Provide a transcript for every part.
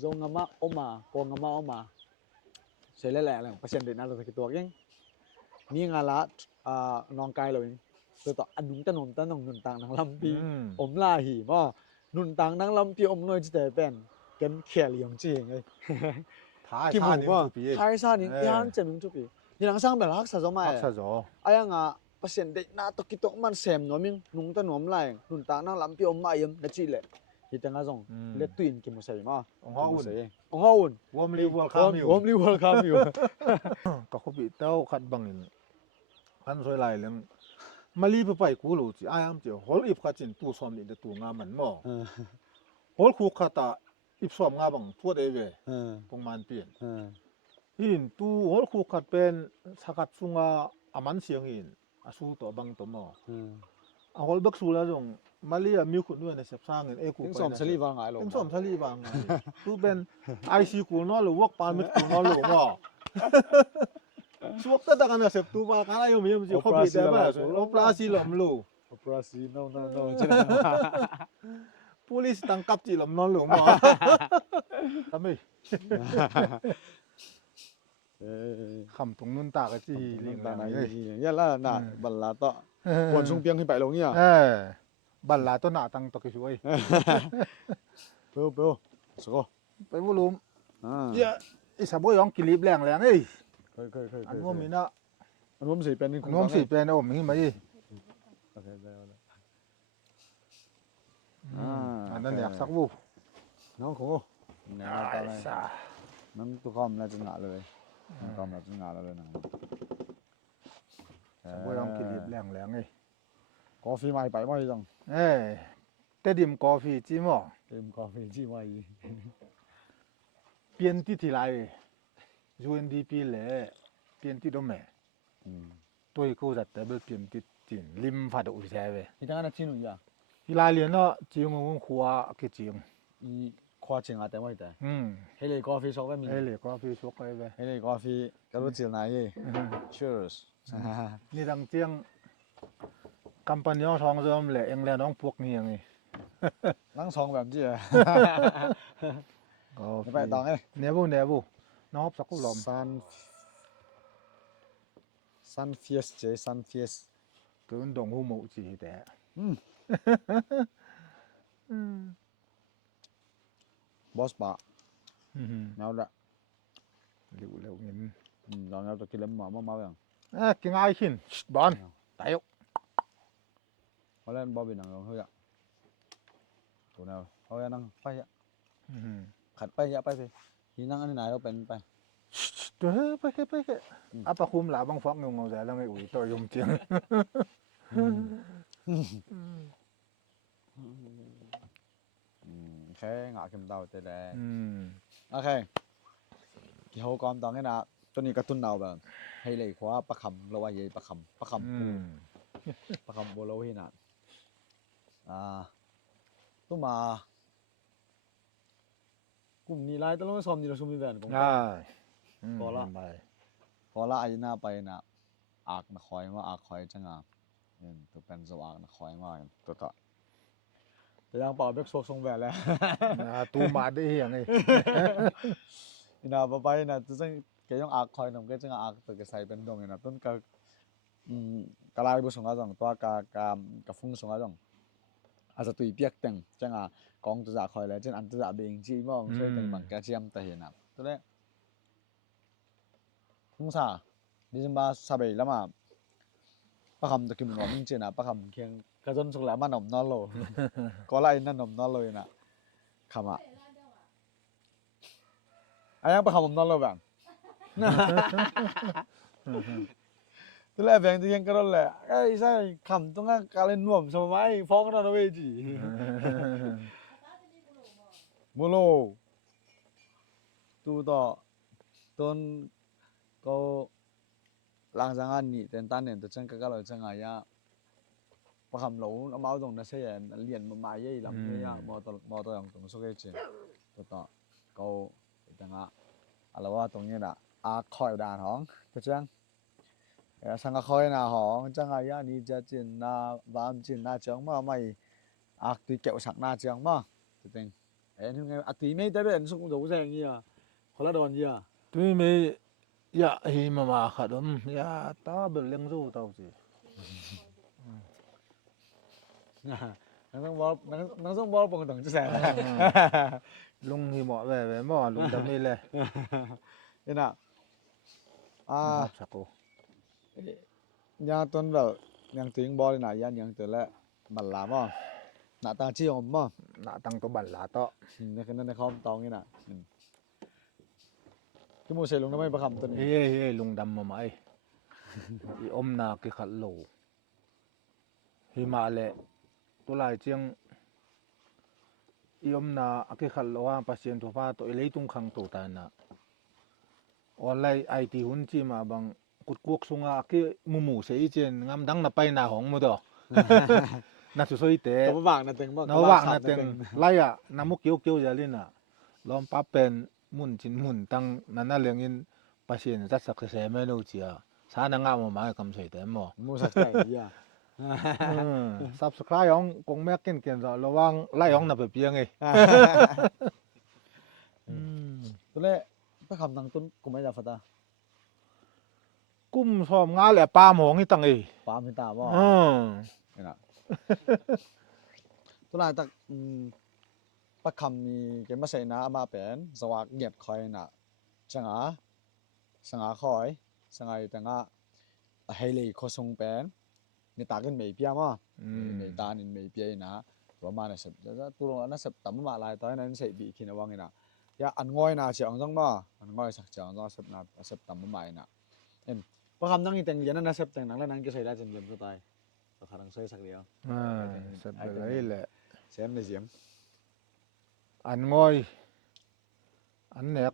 Zongama oma, pongama oma. Saya lelak pasien di nalo sakit tuak yang. Ni ngala nong kai lo ini. Tuh adung tanong nuntang nang lampi om lahi ma nuntang nang lampi om noi cete pen kan khel yang cing ai. Kim hong ma Thai sa ni yan ceming cupi. Ni nang sang belak sa zo mai. Ayang pasien di na to kitok man sem noming nung tanom lai nuntang nang lampi om ma yem na chile. Kita ngazong let twin kim mo say ma. Ong haun. Warmly welcome you. Warmly welcome you. Khawi Tawh khat bangin. Kan soi lai leng mali pa pai ku lo chi ayam chi hol ip kha chin tu som ni de tu nga man mo. Hol khu khata ip som nga bang pu de ve. Pong man pien. In tu hol khu khat pen sakat sunga aman siang in asu to bang to mo. A hol bak su la jong Mali a miu khun ne sep sang e ku Ting som sali wa ngai lo. Ting som sali wa ngai. Tu ben IC ku no lo wok permit ku no lo mo. Suwak ta kan sep tu ba kan ayo mi ji Khawi da ba operasi lom lo. Operasi no. Polis tangkap ji lom no lo mo. Tami. Kham Tawh Nuntak ji ling ta nai. Ya la na bal la to. Kwon sung piang hi pai lo nya. Bal la to na tang to ki suai. Bro. Soko. Pai mu lum. Ya, isa boy ong kilip leng ei. Khơi. An mo mi na. An mo si pen ni. An mo si pen om hi mai. Okay, An nan yak sak bu. Nó khổ. Nè ta này. Nó tu com là chân ngã rồi. Com là chân ngã rồi nè. Isa boy ong kilip leng ei. Coffee mai pai mai dong. Te dim coffee chi mo. Dim coffee chi mai. Pian ti thi lai. UNDP le pian ti do me. Tôi cô giật tới bên pian ti tin lim phạt đủ xe về. Thì thằng nó chi nụ ya. Thì lai liền nó chi ngông khua cái chi. I khoa chừng à tại mai tại. Heilei coffee shop với mình. Heilei coffee shop cái về. Heilei coffee cái lúc chiều này. Cheers. Ni đằng chiang company ong thong zom le eng le nong puok ni ngi. Nang songแบบgì à? Cái phải tòng ấy. Nè bu. Nó hấp sắc cũng lòm. Sun fierce chế sun fierce. Cứ đồng hu mộ chỉ thế. Boss ba. Nào đã. Liệu nhìn. Rồi nào tôi kia lắm mà mau Cái ngay hin. Bon. Tại yok. Có lên bao bì nặng rồi thôi ạ. Tụi nào. Thôi năng bay ạ. Khát bay ạ bay về. Thì năng anh này đâu bên bay. Tuh, pakai. Apa kum lah bang fak ngau saya lang ui to yum chiang. Khé ngọ kim tàu tê đè. Ok. Ki hô com tòng cái nào. Tôi ní cái tuần nào bà. Heilei Khua bạc khẩm lâu ai vậy bạc khẩm bạc khẩm bồ lâu hi nè. Tôi mà cũng ní lại tôi nói xóm gì là xóm về cũng có là ai na bay na ạc na khói mà ạc khói chẳng à tôi bên dầu ạc na khói mà tôi tạo tôi đang bảo biết số sông về lại Tu mà đi hiện này nào bà bay na tôi chẳng cái giống ạc khói nằm cái chẳng ạc từ cái sài bên đông này tôi cái lai bữa sông á rằng tôi cái phun sông á rằng giờ tùy biết từng chẳng à con tôi giả khói lại trên ăn tôi giả bình chi mà ông chơi từng bằng cái chiêm tại hiện nào tôi đấy Ngasa đi xem ba sa bể lắm mà bác hầm tôi kêu mình trên à bác hầm khiêng cái dân xuống lại mà nằm nó lồ có lại nó nằm nó lồ nè khăm à anh em bác hầm nó lồ vậy tôi lại về tôi cái đó là cái sao khăm tôi nghe cá lên nuông sao máy phong nó về gì mua lô tu to tôn có lang giang ăn nhị tên tan nền từ chân cái lời chân này ya, và hầm lẩu nó máu dùng nó sẽ liền một mái dây làm như ya, mò tôi làm tổng số cái chuyện, tôi câu chẳng hạn, làว่าตรงนี้น่ะคอยด่านห้องตัวจังสังคอยน่ะห้องจังไงyaนี่จะจินน่ะวามจินน่ะจังมาไม่ตุยเกี่ยวสักน่ะจังมาตัวจริง em nghe à tí mấy tới bên sung đấu rèn gì à khó là đòn gì à tuy mấy ya hi mà khát ya ta bel leng du tao gì nó giống bó bằng đồng chia sẻ lung hi mọ về mọ lung đam mê lệ thế nào hấp sắc cô nhà tuần vào nhang tiếng bò này nhang từ lệ bản làm à nãy ta chi hồn mà nã tăng to bản lá to nên cái này không tao như nào cái mùa xây lùng nó mới bắt hầm tuần ê lung đam mà mày na cái khát lẩu hi mà lệ tôi lại chiang na cái khát lẩu à patient tôi pha tôi lấy tung khang tổ ta na online IT hun chi mà bằng cút cuốc sung à cái mù sẽ trên ngắm đắng là bay na hỏng mà đó na số y tế nó vàng là từng nó vàng là từng lại à na múc kêu giờ lên à lom pa pen mun chín mun tăng na liền in patient rất sắc sẽ mấy đâu chỉ à sáng nay ngắm mà cầm sợi tế mà mua sạch sẽ gì à subscribe ông cũng mấy kiện rồi lo vang lại ông là phải biếng ấy tôi lấy bắt hầm thằng tuần cũng mấy giờ phát ta cung xóm ngã lẹ pa mỏng cái tăng ấy pa mình ta bao thế nào tôi lại ta bắt hầm cái mà xây na mà bén sawak nghiệp khói na sang á khói sang ai ta ngã Heilei Khua sung bén người ta cái mấy bia mà mấy ta nên mấy bia na rồi mà nó sập tôi nó sập tấm mà lại tới nên sẽ bị khi nào văng na ya ăn ngồi na chỉ ăn rong mà ăn ngồi sạc chỉ ăn rong sập na sập tấm mà na em bắt hầm năng tiền gì nó sập tiền năng là năng cái xây ra chân điểm tay có khả năng xây sạc đi không sập đấy lẹ xem để diễm ăn ngồi ăn nẹp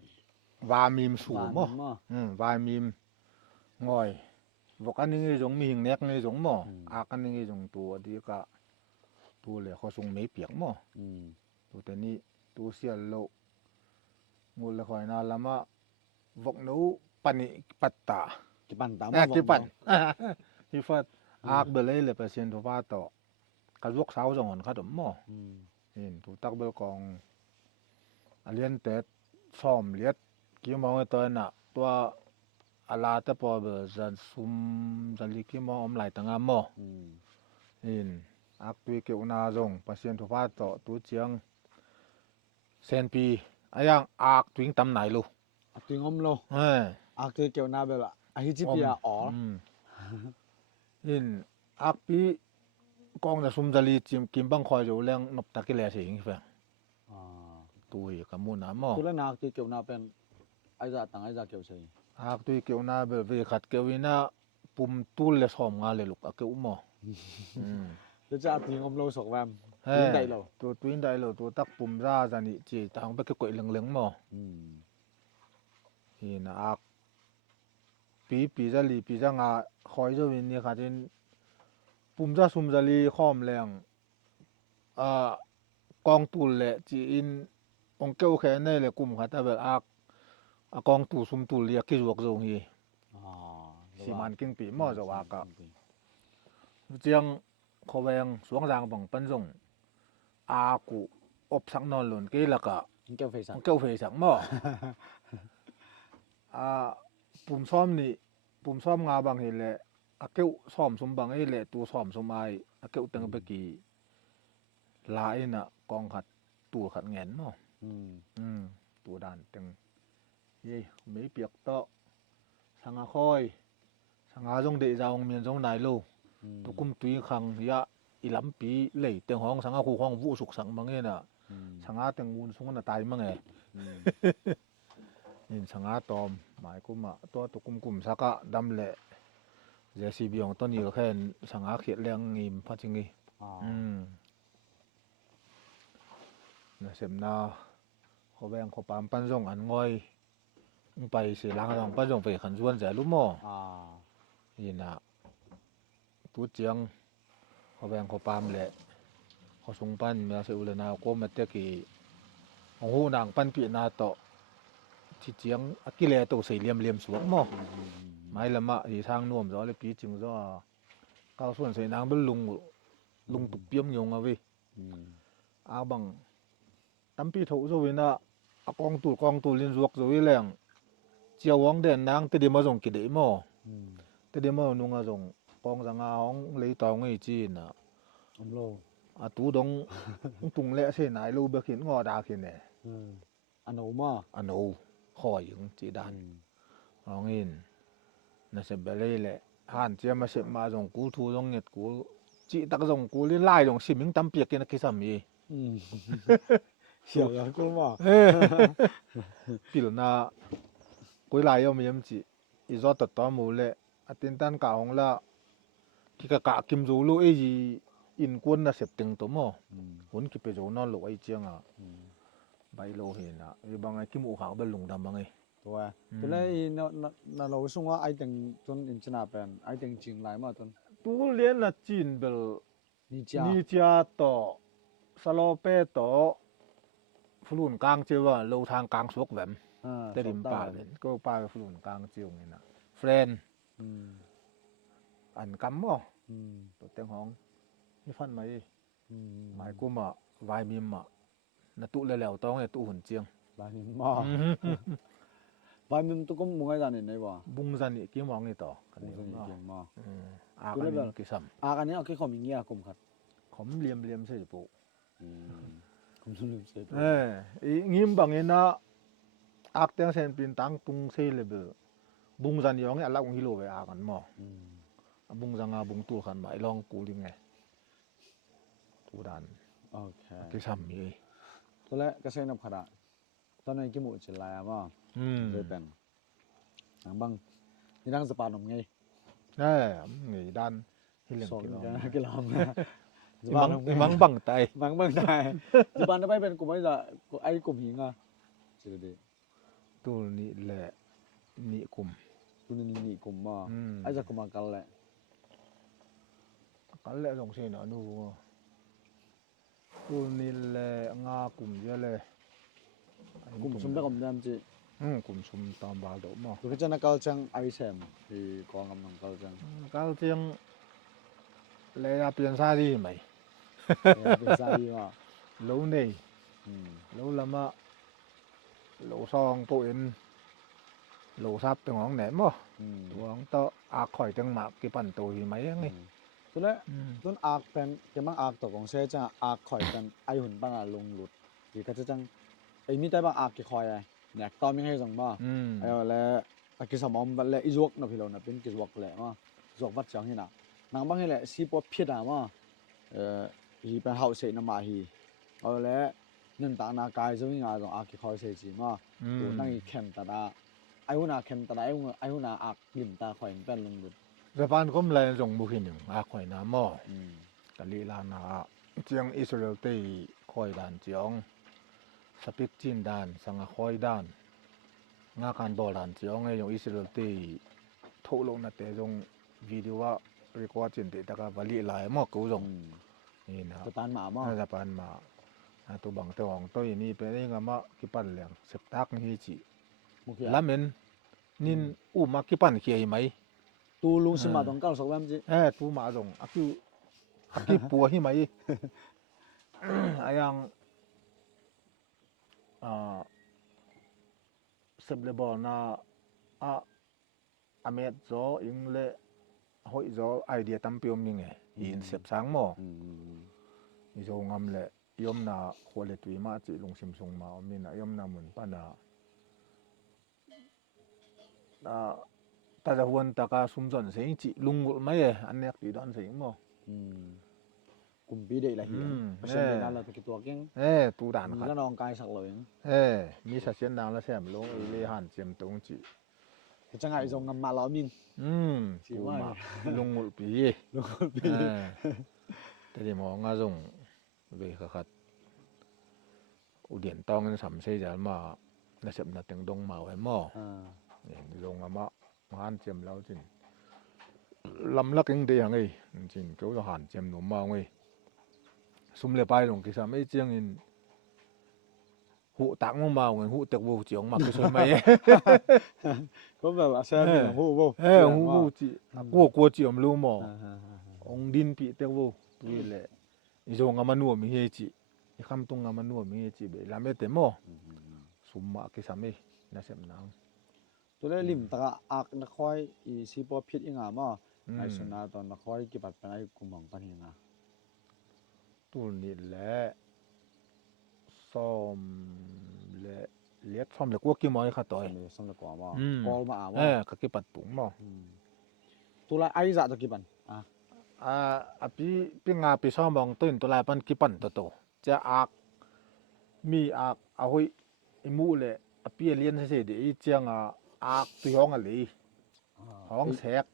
và mìm sủ mò và mìm ngồi vọc ăn những giống mình nẹp những giống mò ăn những giống tua đi cả tua lẹ khó sung mấy piếc mò tua tên ní tua xia lộ ngồi là khỏi nào làm á vọc nấu pani patta cái bàn tám cái pan thì phát bờ lấy là phải xem thu phát to cái ruốc sáu rồi còn khá đậm mò nhìn thu tắc bờ còn liên tết xóm liệt kia mong cái nè tua ala tập bờ dàn sum dàn li kia mong lại tăng mò nhìn tuy kiểu na rong phải xem thu phát to tu chiang sen pi ayang tuyến tâm này luôn tuyến ôm luôn tuy kiểu na bờ ai chỉ bia ở in pi con là sum dali chim kim băng khoi rồi leng nộp ta cái lẻ gì vậy tôi cả muốn nắm mò tôi là nào tuy kiểu na bên ai ra kiểu gì tuy kiểu na về khát kiểu ina pum tul le som nga le lục kiểu mò tôi ra tuyến ôm lâu sọc vam tuyến đại lâu tôi tuyến đại lâu tôi tắc pum ra ra nị chỉ thằng cái quậy lưng mò thì na pi ra li pi ra nga khoi rồi mình như khát trên pum ra sum ra li khom leng con tu lệ chỉ in ông kêu khé này là cùng khát ta về con tu sum tu liệt cái ruột rồi gì xi măng kinh phí mò rồi cả riêng khó vàng xuống giang bằng phân rồng cụ ốp sáng non luôn cái là cả kêu phê sáng mò bùm xóm ngà bằng thì lệ kêu xóm sum bằng ấy lệ tu xóm sum ai kêu từng bậc kỳ lại nè con khát tu khát nghén mò tu đàn từng gì mấy việc to sang khôi sang giống để ra miền giống này luôn tu cũng tùy khang ya lắm pi lấy tiếng hong sang khu hong vũ sục sang bằng nghe nè sang tiếng nguồn xuống là tài mà nghe nhìn sang tôm mai cũng mà to tu cũng sa cả đâm lệ giờ si biong to nhiều khen sang khiết leng nghìm phát chừng nghì nè xem na khó bèn khó pam pan rong ăn ngồiไปสิล้างรองป้าจงไปขันส่วนแต่รู้มั้นี่นะตัวเจียงเขาแบ่งเขาปามแหละเขาส่งปั้นมาเสียอุลนาก็มาเตะกี่ของหูนางปั้นปีนาโตที่เจียงกิเลสตัวใส่เหลี่ยมสวมมั้ไม่ละมะที่ทางน่วมจ้อเลยปีจึงจ้อก้าวส่วนใส่นางเป็นลุงตุกเปี้ยมยงเอาไว้บัง tắm pi thấu rồi na con tụ liên ruột rồi lẹng chiều uống đèn nang tới đi mà dùng cái đấy mà tới đi mà nung dùng con rằng hóng lấy tàu ngay chi nè lô tú đông tung lẽ thế này lâu bữa khiến ngò đà khiến nè anh ấu mà anh ấu khỏi những chỉ đàn hóng in nó sẽ bể lấy lệ hàn chia mà sẽ mà dùng cú thu dùng nhiệt cú chị tắc dùng cú lên lại dùng xìm những tắm piệt kia nó cái sầm gì hiểu rồi cô mà bil na cuối lại ông em chị izo tật to mù lệ tin tan cả hông là khi cả kim dù lũ ấy gì in quân là xếp từng tốm mò huấn kịp bây nó lũ ấy chiang à bay lô hiền à vì bằng cái kim ủ khảo bên lùng đầm bằng ấy thôi thế này nó lâu xuống á ai từng tuần in china pen ai từng chỉnh lại mà tuần tú liên là chín bel ni ni cha to salope to phun cang chưa vào lâu thang cang suốt vẹm tới điểm pa lên có pa phun cang chiều này nè friend ăn cắm mòตัวเต็งห้องนี่ฟันไหมหมายกูมาไวมีมาน่ะตุเหลวๆต้องไอ้ตุหุ่นเจียง vài miếng mà vài miếng tôi cũng muốn cái gì này bà บุ้งซันนี่กี่มองนี่ต่อ cũng cái gì kiếm mà อากันนี่กี่ซ้ำ cái này ở cáiของมีเงี้ยผมครับ ขมเลียมใช่ปุ๊ ผมลืมเสียไป งิมบางเงินนะอักเตียงเซนเป็นตังตุงเซเลเบลบุ้งซันยองเนี่ยละองฮิโลไปอากันมั้งบุ้งซังอาบุ้งตัวขันหมายลองกูลิงไงตูดัน โอเค กี่ซ้ำมี ตัวแรกก็ใช้น้ำขนาดตอนนี้กี่หมู่จะลายมั้งเลยเป็นหนังบังนี่นั่งสปาหนุ่มไง ไงดันฮิเลง สอง กิโล กิโล มังบังไต บังบังได้สปาจะไปเป็นกลุ่มไอ้กลุ่มหิงอ่ะสิดี ตัวนี้แหละนี่กลุ่ม ตัวนี้กลุ่มมั้งไอ้จะกลุ่มกันแหละ กันแหละสองเส้นอ่ะนู่ตัวนี้แหละงากลุ่มเยอะเลย กลุ่มชุมได้กลุ่มน้ำจี กลุ่มชุมตามบาดมั้ง คือจะนักการจังไอเซมที่กองกำลังการจัง ก้าวเจียงเลยเปลี่ยนซาดีไหม เป็นสายว่า lâu này lâu lắm á lâu xong tụi em lâu sắp từng ngón ném mà ngón to khỏi từng mạc cái bàn tồi mấy nghe ตัวแรกต้นอาเป็นจะมั่งอาตัวของเซจะอาข่อยกันไอหุ่นบ้างอะลงหลุดที่ก็จะจังไอมีแต่บ้างอากี่คอยไอเนี่ยตอนไม่ให้ส่งบ้าไอแล้วตะกี้สมองวันแรกอีจวกนะพี่เราเนี่ยเป็นกิจวัตรแหละมั้งจวกวัดเสียงนี่นะนางบ้างให้แหละซีปวดพิษอะมั้งฮีเป็นเฮาเสนมาฮีเอาแล้วนั่นต่างนากายจะวิ่งอะไรตรงอากี่คอยเสียจีมั้งตัวนั่งอีเข้มตาไอหุ่นอาเข้มตาไอหุ่นอาอักลิ่มตาข่อยเป็นลงหลุดแต่บ้านก็เลยส่งบุหินหนึ่งข่อยน้ำหม้อกันลีลานาเจียงอิสราเอลตีข่อยด่านเจียงสปิกจีนด่านสังข่อยด่านงาการบอลด่านเจียงไงอย่างอิสราเอลตีทุลงนัดแต่ส่งวิดีโอว่าเรียกว่าจีนตีตะกับลีลายหม้อกูส่งนี่นะ จะปานหมามั้ง จะปานมาตัวบังตัวของตัวนี้เป็นยังไงมากี่ปันเหลียงเสพตักนี่จีแล้วมันนินมากี่ปันเขียไหมตูลุงสิมาตรงเก้าสองแบบจี ตูมาตรงกี่ปัวที่ไหมยังเสพเลบอนาอเมริกาอิงเลหอยจอไอเดียตั้มเปียมยังไงยินเสพสังหม้อโจงามเลยยมนาควเลตุยมาจิลงซิมซงมาอมีนายมนามุนปานาแต่จะวันตะการซุ่มจนเสียงจิลุงไม่อันนี้ตีดอนเสียงมั้งกลุ่มปีเด็กอะไรอย่างเพราะฉะนั้นเราตะกี้ตัวเก่งตูด่านแล้วน้องกายสักเลยมีสัตว์เสียงดังแล้วแซมลงเลยหันเจียมตรงจิจังไงทรงงามมาล้อมินตูมาลุงปีแต่เดี๋ยวมองงาส่งเวขัดอุเดียนต้องกันสำเสียจะมาในเสพนัดตึงดงมาไว้หม้อเนี่ยลงมาหันเจียมแล้วจินลำลักยังเดียงไงจินเขาจะหันเจียมหนุ่มมาไงซุ่มเลยไปลงกิสามไอ้เจียงอินหูตักมึงมาไงหูตักบูเจียงมาคือช่วยไหมก็แบบว่าแซ่บอย่างหูหูจีกลัวเจียมรู้หมอองดินปีตักบูตัวนี้แหละอีโจงามันนัวมีเฮจิ Kham tung ngam nu mi chi be la me te mo summa ki sami na sem nang ตัวเล่ลิมตะอักนักคอยอีซีปอพิษอีงามาไอสุนาตอนนักคอยกี่ปัดเป็นไอกุมองปันหิงา tu ni le som le liet som le ko ki moi kha toy มีสมเด็จกว่ามา กอลมาว่า ka ki pat tung mo ตัวละไอจะตะกี่ปันpi nga pi som bong tuin tu la pan ki pan to cha ak mi ak a hoi imu le pi lien se de i chiang ak tu hong a li hong sek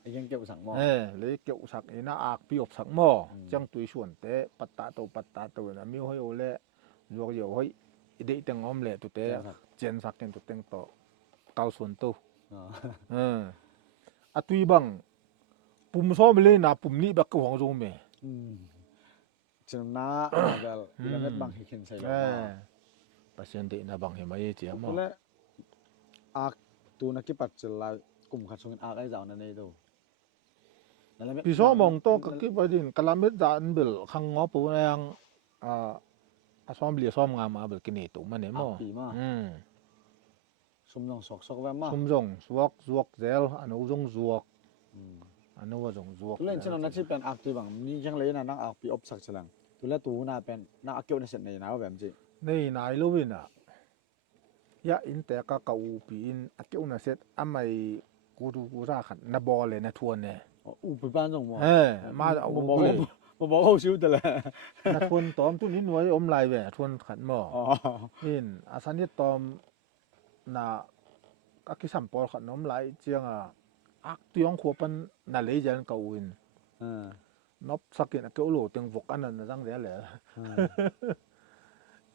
ไอยังเก็บสั่งมอ le keu sak ina ak pi op sak mo chang tui suan te patta to na mi hoi o le yo yo hoi ide teng om le tu te chen sak ken tu teng to tau suan tu a tui bang pum so me le na pum ni ba ko hong zo me จนน้าแบบอีเม็ดบางเห็นใส่เรา pasien de na bang he mai che ตั mo วละอักตัวนักกี่ปัดจะลายกลุ่มขัดชงอักไอจะนั่นเองดู pi so mong to ka ki ba din kalamet da an bil khang ngo pu yang a som bli som nga ma bel kini tu man ne mo ปีมาสมยองสอกแวมมา sum jong zuok zel anu jong zuok anu wa jong zuok ตัวเล่นเช่นนั้นที่เป็นอักตัวบางมียังเลยนะนักอักปีอบสักฉลังตัวละตัวน่าเป็นนักอักเกี่ยวในเส้นในน้าแบบจี nei nai lo win ya in te ka u pi in a ke una set amai ku du ku ra khan na bol le na thuan ne อุปบ้านตรงมั้ง ma au บอก le บอกเขาชิวแต่ละ na thuan tom tu ni noi om lai ve thuan khan mo อ๋อ in asani tom na ka ki sam pol khan nom lai chiang ak tiong kho pan na le jan ka win nop sakin ke lo teng vok an na jang de le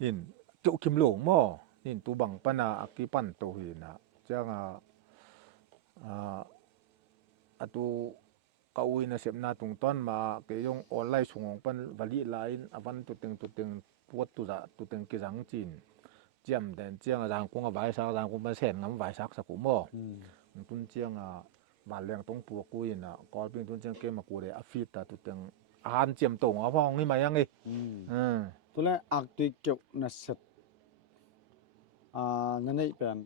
in tu kim lo mo in tu bang pana aki pan to hi na chang atu ka ui na sep na tung ton ma ke yong online sungong pan vali line avan tu teng puat tu za tu teng ki jang chin chiam den chiang jang kong vai sa jang kong ba sen ngam vai sak sa ku mo tun chiang ba leng tong pu ku in na kol ping tun chiang ke ma ku re a fit ta tu teng an chiam tong a phong ni ma yang e ตัวแรกอักตัวเกี่ยวนัดเสร็จนั่นนี่เป็น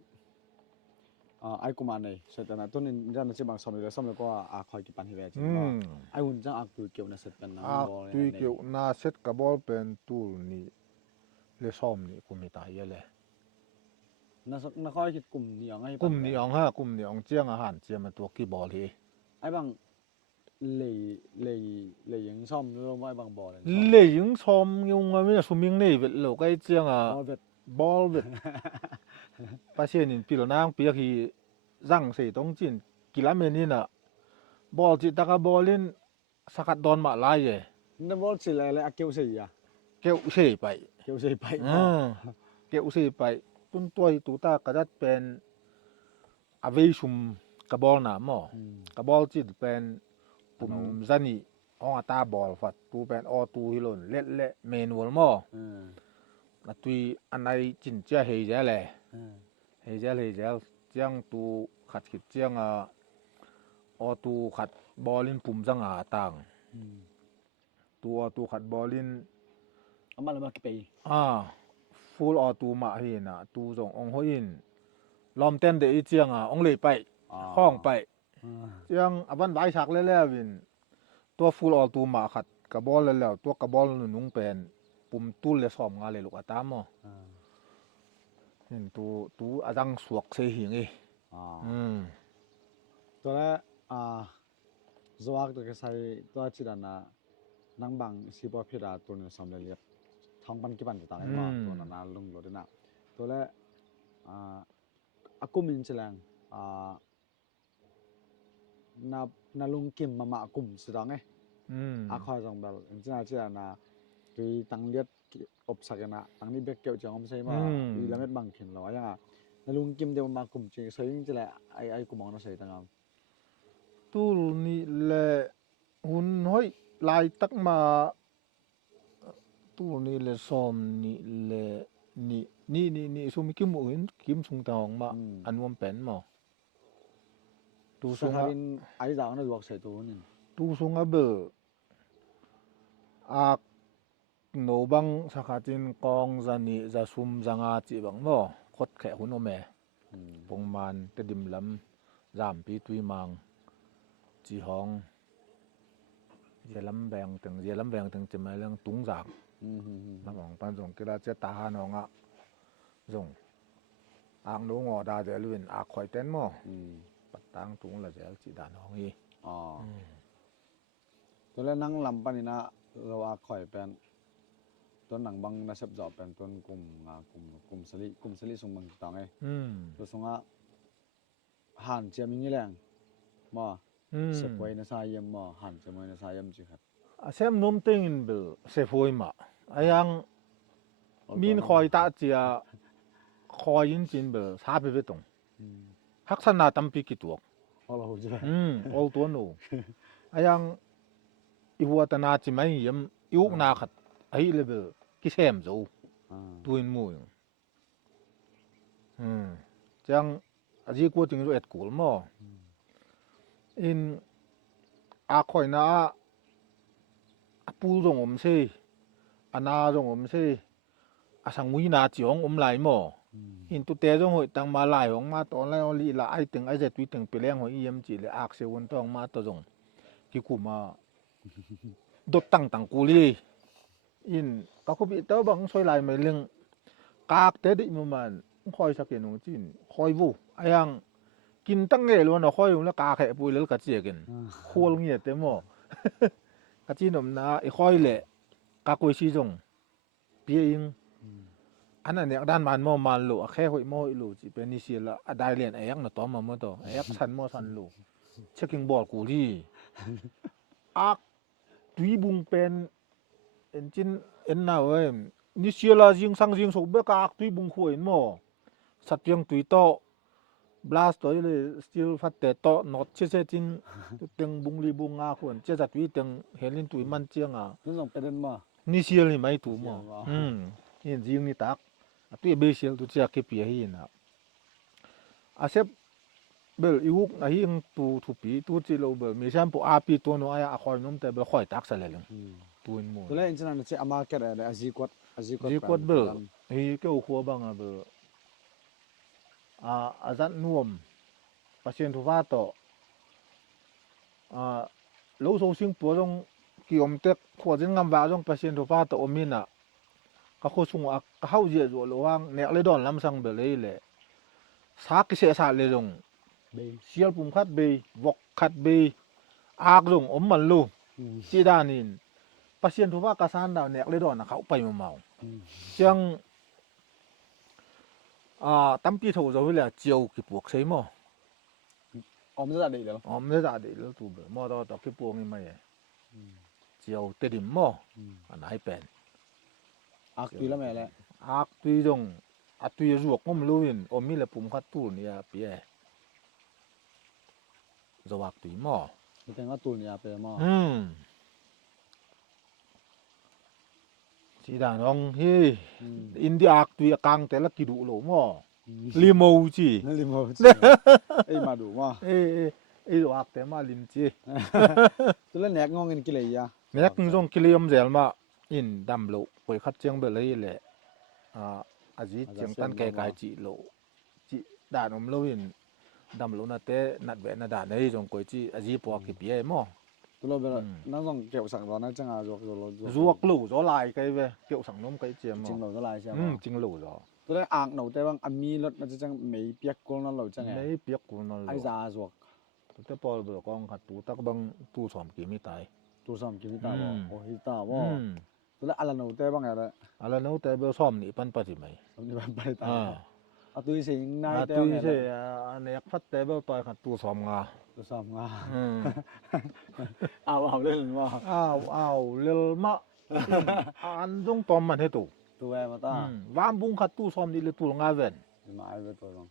ไอ้กุมารนี่เสร็จแล้วตัวนี้จะนัดเสร็จบางสมัยแล้วสมัยก็อาคอยกี่ปันที่แว่จริงว่าไอ้หุ่นจังอักตัวเกี่ยวนัดเสร็จเป็นน้ำบอล tu ke na set ka bol pen tu ni le som ni ku mi ta ye le นักคอยคิดกลุ่มนี้ยังไง kum ni ong chiang a han chiam tu ki bol hi ไอ้บางเลยยังซ่อมรู้ไหมบางบอลเลย le yung som yung mi na suming nei vet lo kai chiang อ๋อ a แบบ bol vet pasien in pil nang pi hi rang sei tong chin kilamen ni na bol chi ta ka bolin sakat don ma lai ye นั่นบอลสิอะไรอักเกี่ยวเสีย keu sei pai เกี่ยวเสียไป keu sei pai tun toi tu ta ka dat pen avei sum ka bol na mo ka bol chi pen pum zani ong ata bol fat tu pen o tu hilon le manual mo na tui anai chin cha hei ja le hei ja chiang tu khat khit chiang o tu khat bolin pum jang a tang tu o tu khat bolin เอามาแล้วมากี่ปี full o tu ma hi na tu jong ong hoin lom ten de i chiang ong le pai hong pai chiang aban bai sak le win ตัว full all ตัวมาขัดกระบอลแล้วตัวกระบอลนุ่งเป็นปุ่มตุ้นเลยสอมงาเลยลูกตามอ่ะเห็นตัวอาจังสวกเสียหิงเอตัวแรกจวกตัวก็ใส่ตัวจีดานะนังบังซีบอพิราตัวนึงสำเร็จเรียบท้องปันกี่ปันจะต่างกันว่าตัวนั้นลุงโหลดนะตัวแรกอากุมินเชลังนาลุงกิมมากุมสุดองไงอาคอยจงแบบจริงๆจีดานะตัวตั้งเลียดอบสักนะตั้งนี้เบกเกี่ยวจังอมใช่ไหมวีละเม็ดบังเข็นหรอยังไงนาลุงกิมเดียวมากุมจริงใช่ยังจะแหละไอ้กุมองน่าใช่ตั้งเอาตู้นี่แหละหุ่นห้อยลายตักมาตู้นี่แหละซ้อมนี่แหละนี่สุมิกิมอุ่นกิมสุงตองมาอันวมเป็นมั้งตู้สุงอ่ะไอ้ดาวนั่นลวกใส่ตัวนี่ตู้สุงอ่ะเบอร์อา โนบังสักจินกองจันนี่จะซุมจังอาจีบังโมคดแขะหุ่นโอเมปงมันเตดิมลำจามปีตุยมังจีฮองเยลำแบงถึงจะมาเรื่องตุงจากน้ำของปันส่งกีฬาเจตาหานองอ่ะส่งอ่างดูงอดาเจลุนอ่างคอยเต้นโมปัดตังตุงละเจลจีดานองอีตัวแล้วนั่งลำปานินะเราอาคอยเป็นตัวหนังบังน่าชับจอบเป็นตัวกลุ่มกลุ่มสลิสงบังต่างไงตัวสงอ่ะหันเจียมยิ่งแรงมาเสพไว้ในสายมมาหันเจียมไว้ในสายมจีครับเซมนุ่มเต็งอินเบลเซฟไว้มายังมีนคอยตาเจียคอยยินจินเบลซาไปตรงฮักษณะตั้มปีกิตัวเราใช่ไหมเอาตัวหนูยังอีหัวตนาจิไม่ยมยุกนาขัดไอ้เลเบลกิเซมจูตัวอินมูยจังอาจีกูจึงรู้เอ็ดกูลมั้งอินอาคอยน่าปูรงอมเซอานารงอมเซอาสังวินาจีองอมไหลมั้งอินตุเตจงหอยตังมาไหลของมาตอนแรกลีละไอถึงไอเจ็ดวิถึงเปลี่ยนหอยเยี่ยมจีเลยอักเสวนต้องมาตัวจงที่กูมาดดตั้งกูลีอินก็เขาบิดเต้าบังช่วยไหลไม่เรื่องกากเตดิมันคอยสักเกนงจินคอยวูไอยังกินตั้งเงยล้วนคอยอยู่แล้วกากแหปุยแล้วกัดเจียกันขั้วลงเงียเต็มหม้อกัดจีนมนาไอคอยเละกากวยชีจงเปียงอันนั้นเนี่ยด้านมันมันโลแค่หอยโมหอยโลจีเป็นนิสิละได้เรียนไอ้ยังน่ะต่อมาเมื่อต่อไอ้ยังสันโมสันโลเช็คกิ้งบอลกูที่อักตุยบุงเป็นเอ็นจินเอ็นน่าเว้ยนิสิละจิงสังจิงสุบเบกอักตุยบุงขวยโมสัตย์ยังตุยโตบลาสต์ตัวเลยสติลฟัดเตโตนอตเชื่อจินตึงบุงลีบุงอาขวนเจ้าจัดวิตึงเฮลินตุยมันเจียงอ่ะนี่ส่งไปเดินมานิสิละไม่ถูกโมเห็นจิงนี่ตักตัวเบสิลตัวเจ้าเก็บเปียหินะอาเซบเบลอีวุกนะฮิงตัวทุปีตัวจิโลเบลมีเช่นพวกอาปีตัวน้อยอาคอยนุ่มแต่เบลคอยตักเสร็จแล้วตัวนี้ตัวแรกอินเทอร์เน็ตจะอามาเกิดอะไรอาจีกวดเบลฮีเกี่ยวขัวบังอ่ะเบลอาจันนุ่มปัจเจนทุฟ้าต่อลูกโซซิงปัวตรงกี่อมเต็กขวดจิงงามว่าตรงปัจเจนทุฟ้าต่ออมินะก็เขาส่งเข้าเยอะระวังเนี่ยเลยโดนลำสังเบลเลยสักเสียสารเลยจงเสียปุ่มคัดเบย์วกคัดเบย์อากจงอมมันลูจีดานินปัจเจียนทุว่ากระสานดาวเนี่ยเลยโดนเขาไปเมาจังตั้มปีถูกจะเวลาเจียวกี่ปวกใช่มั้ยอมจะได้เหรออมจะได้แล้วตัวเบลมอต่อกี่ปวกนี่ไม่เจียวเต็มมั้งอันไหนเป็นอักตุยแล้วแม่แหละอักตุยจงอักตุยรวกงมลุยนอมมีละปุ่มคัดตูเนี่ยเปียจะวักตุยหม้อมีแต่ว่าตูเนี่ยเปียหม้อสีด่างน้องเฮ้อินเดียอักตุยกลางแต่ละกิดูโหลหม้อลิโมจีไอ้มาดูหม้อไอ้วักแต่มาลินจีตัวแล้วแหนกงงเงินกิเลยะแหนกงงกิเลยมเซลมาอินดำโลไปคัดเจียงเบลเลยแหละอาจีเจียงตันแก่กายจีโลจีด่านอมโลอินดำโลนาเตนัดเวนัดด่านในจงกุยจีอาจีปวกกี่ปีไอ้หม้อตัวเราเป็นนั่งส่งเกี่ยวสังตอนนั้นจังอาจวกลู่จ้อลายไกเวเกี่ยวสังน้มไกเจียมจริงเราจ้อลายใช่ไหมจริงลู่จ้อตัวแรกอ่างหนูแต่ว่าอามีรถมันจะจังไม่เปียกกูนั่นเราจังไงไม่เปียกกูนั่นไอ้ซาจวกแต่พอเบลกองขัดตูตักบังตูสอมกี่ไม่ตายตูสอมกี่ไม่ตายบ่โอ้ฮิตาบ่ตัวแล้วอะไรหนูแต่บ้างอะไรอะไรหนูแต่เบลซ้อมนี่ปันปัจจุบันซ้อมนี่ปันไปตายตุยสิงนายตุยเสียเนี่ยพัดแต่เบลต่อยขัดตูซ้อมงาตูซ้อมงาเอาเล่นว่าเอาเล่นมาอันจงตอมมันให้ตูตัวแม่มาตาวามบุงขัดตูซ้อมนี่เลยตูงาเวนมาไอ้เวตัวลง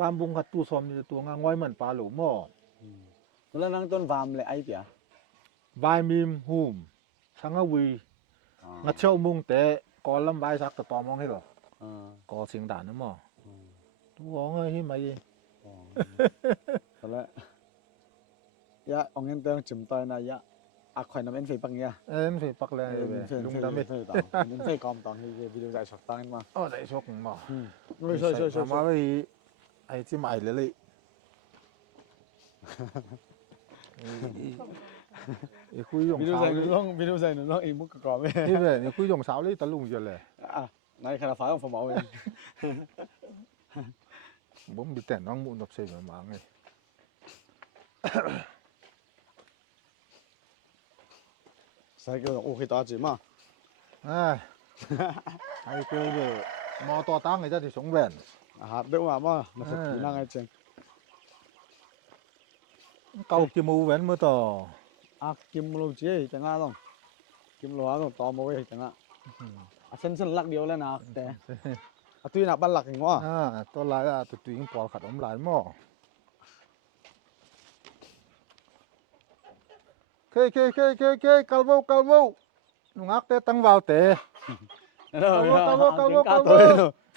วามบุงขัดตูซ้อมนี่เลยตัวงาง่อยมันปลาหลุมอ่ะตัวแล้วนั่งต้นวามเลยไอ้เปียวายมิมหูมสังวีงัดเช่ามุงแต่ก่อนลำใบสักตะตอมมองให้หรอก่อเสียงด่านนั่นมั้งตัวงไงที่ไม่ตัวแล้วยะองเงินเติมจุ่มต่อยนายะ khoai nằm em phải bằng nha em phải bắt lên về đúng đam mê em phải com tòng thì video giải sọc tăng mà đại sọc mà rồi mà bây ai chỉ mày lấy khui dùng video dày nó em muốn cọ mẹ thế về khui dùng sáo lấy tao lùng rồi này khai là phá không phòng mẫu bấm bị tẻn nong mụn đập xì mà mang này sai cái ok to chỉ mà ai kêu về mò to tăng người ta thì sống bền được mà nó phải kỹ năng ai chừng câu kim mù vén mưa to kim lô chế chẳng hạn không kim lô nó to mồi chẳng hạn sân lắc điều lên nào để tuy là ban lắc hình quá tôi lại là tụi bỏ khát ống lại mò kê calvo ngác té tăng vào té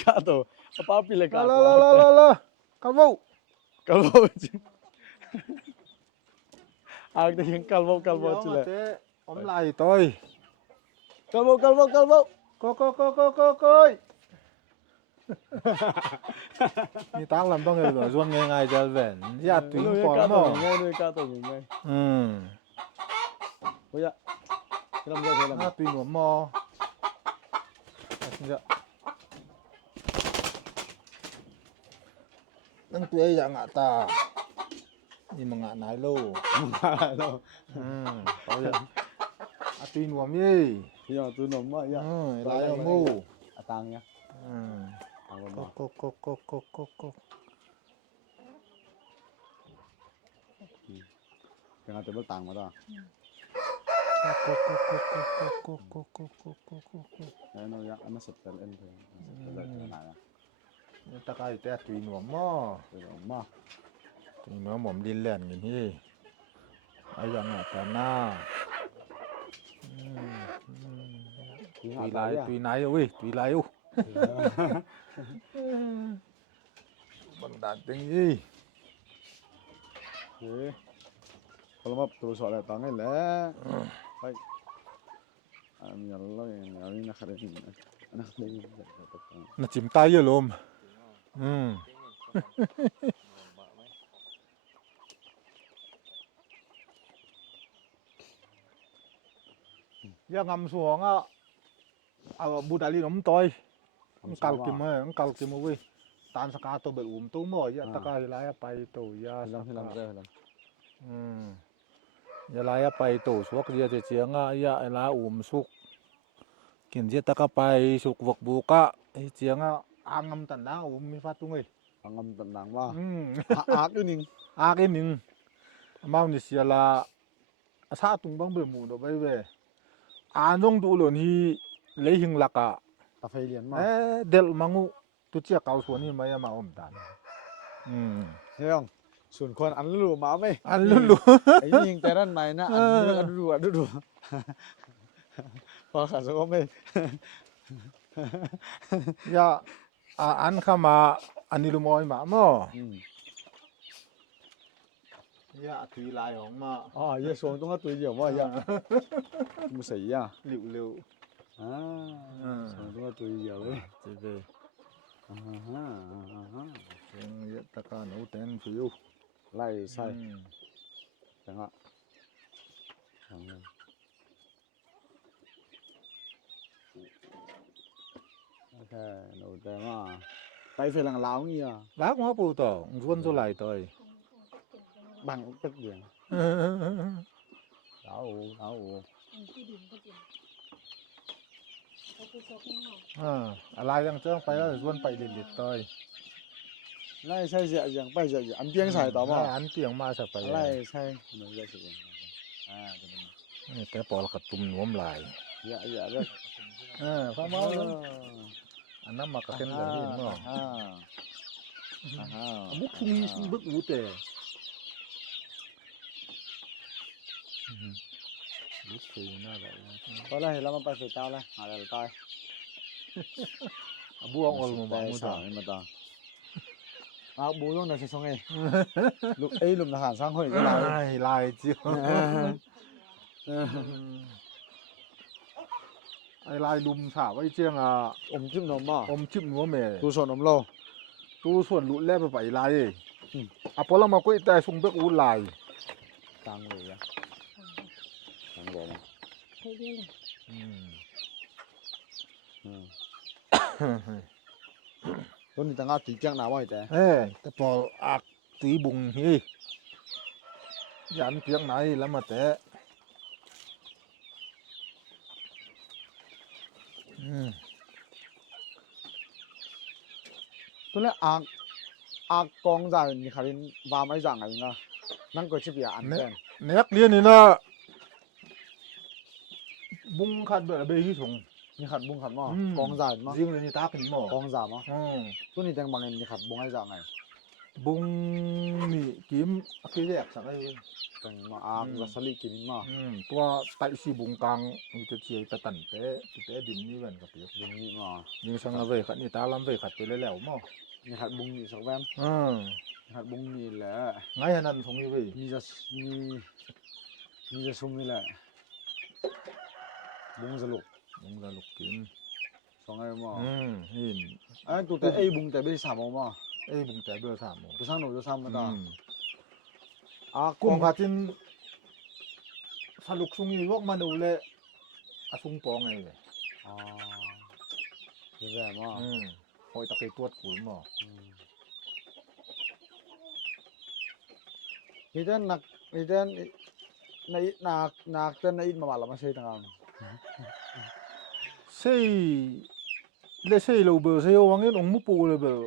cá tổ bao pi lại cá calvo cái tiếng calvo chứ là ống lại tôi calvo coi đi tác làm bao người bảo Zong nghe ngay cho về ra tuyến bỏ mò cá tổ ngay bây giờ cái làm gì làm tuyến của mò đang tuổi dạng ngã ta nhưng mà ngã nái lâu tuyến của mi giờ tôi nổi mà lại ở mu tăng nhá cái nào tôi bắt tăng mà ta nó sập lên em thôi ta cái té tùy nuông mò tùy nuông mồm đi lên như thế ai dạng ngã ta na tùy lại ui bằng đạn tiếng gì kalau mau terus soal tangan lah baik nyala nak hari ini anak lagi nó chìm tay rồi luôn ngắm xuống bù đại lý nấm tôi cào kim ơi tan sắc cá tôi bị tôi mồi ta cái lại bay tôi làm rồi lại bay tôi suốt giờ thì chiang lại suốt kiến giờ ta cái bay suốt vật bù cá chiang ngâm tận đá mi phát tung ấy ngâm tận đá cái nín mau như xia là sa tung băng bể mù đó bay về nông đủ luôn hi lấy hình lạc à ta phải liền mà del mangu tu chia cao xuống thì mấy mà ôm đàn thấy khôngส่วนคนอันรู้มาไหม อันรู้ ไอ้ยิงแต่ด้านในนะอันรู้พอขาดก็ไม่อย่าอันเข้ามาอันนี้รู้มอยมาหม้ออย่าถุยลายออกมาอย่าส่งตรงนั้นตัวเดียวว่าอย่ามุสยาเร็วส่งตรงนั้นตัวเดียวเลยเจ๊ยังตะการหนูเต้นฟิวไล่ใส่จังอ่ะโอเคหนูแต่ว่าไปเฟลังลาวงี้อ่ะล้างหัวปูต่อวนตัวไหลต่อยบังตึกเดียงลาวอะไรยังเจ้าไปแล้ววนไปลิดต่อยไล่ใช่เสียอย่างไปเสียอันเตียงใส่ต่อมาอันเตียงมาสับไปไล่ใช่หนูจะเสียแต่ปอลกระตุ้มหนวมลายอย่าด้วยฟ้าเมาอันนั้นมากระเซ็นเลยนี่เนาะมุกมีบึกอูเตะบุกคือน่าแบบก็เลยแล้วมันไปสุดเจ้าเลยอะไรต่อยบัวอลมาบ้างสาวมาต่อบัวต้องได้ใช้ช่องเองลูกลุมทหารสร้างห้อยก็ลายจิ้ว ไอ้ลายลุมสาวไอ้เจียงอมจิ้มนมอ่ะ อมชิมหัวแม่ ตูส่วนนมโล ตู้ส่วนลุแลไปลายพอเรามาก็แต่ส่งเบกอูลาย ตังเลยอ่ะตังเลยนะ thấy đi này ต้นนี้ตั้งแต่ตีเจ้งหนาไว้แต่ แต่พออักตีบุงเฮ้ยยันเพียงไหนแล้วมาแต่ตัวนี้อากกองจ่ายนี่ขารินวามไอ้จ่างอะไรนะนั่งก็ชิบยาอันแทน เน็กเรียนนี่นะบุงขัดเบลเบยี่ถง นี่ขัดบุ้งขัดหม้อกองจ่ายมั้ง จริงเลยนี่ตาขึ้นหม้อก องจ่ายมั้งตัวนี้แตงบางเงินนี่ขัดบุ้งไอ้จ่างไง บุงนี่กิมคือแยกสักไอ้ แตงมาอากรัสลีกินมา ตัวไตสีบุงกลางมีแต่เชียตะตันเตะดินนี่กันกับเปียก บุ้งนี่มา ยิงสังเวยขัดนี่ตาลำเวยขัดไปแล้วหม้อ นี่ขัดบุ้งนี่สักแวมขัดบุ้งนี่แหละ ไงนั่นทงนี่เว้ย นี่จะซุ่มนี่แหละบุ้งสลุก บุงละลูกกิน สองไอ้หม้อ นี่ ไอ้ตัวแต่ไอ้บุ้งแต่ไม่สามหม้อ ไอ้บุงแต่เบลสามหม้อ ตัวสร้างหนูจะซ้ำมาตาอาก กุ้งขัดจินสลุกซุงนี่พวกมันดูเลยอาซุงปองไงเว้ย อ๋อแย่มาก คอยตะเกียบตัวขุนหม้อ นี่เต้นนักนี่เต้นในนักเต้นในอินมาบ้านเราไม่ใช่ต่างกัน ใช่เลยใช่เราเบลใช่วังเงินองมุปูเลยเบล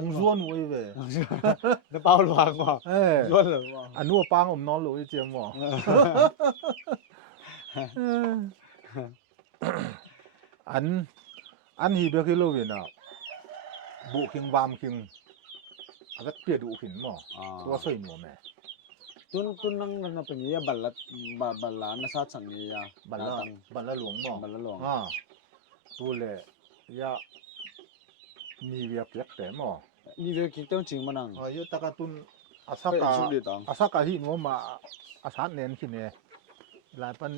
องส่วนไว้เว้ย เดี๋ยวเปล่าหลวงว่ะล้วนเลยว่ะ อันนู้นปังอมนอนหลุยเจียมหม้ออันฮีเบลคือโลวินอ่ะบุคิงบามคิงอาจจะเปียดูขินหม้อตัวสวยหนัวแม่ ตุนนั่งนั่งเป็นยี่บัลลันนัสสังยี่อ่ะ บัลละหลวงหม้อ บัลลัหลวง ตัวเลยยะมีเวียบยักแต่หม้อ นี่เรื่องคิดเต้นจริงมันนั่ง ยตะกะตุนอา สั สากาฮิโนมาอาสานเน้นขินเนี่ยหลายปัน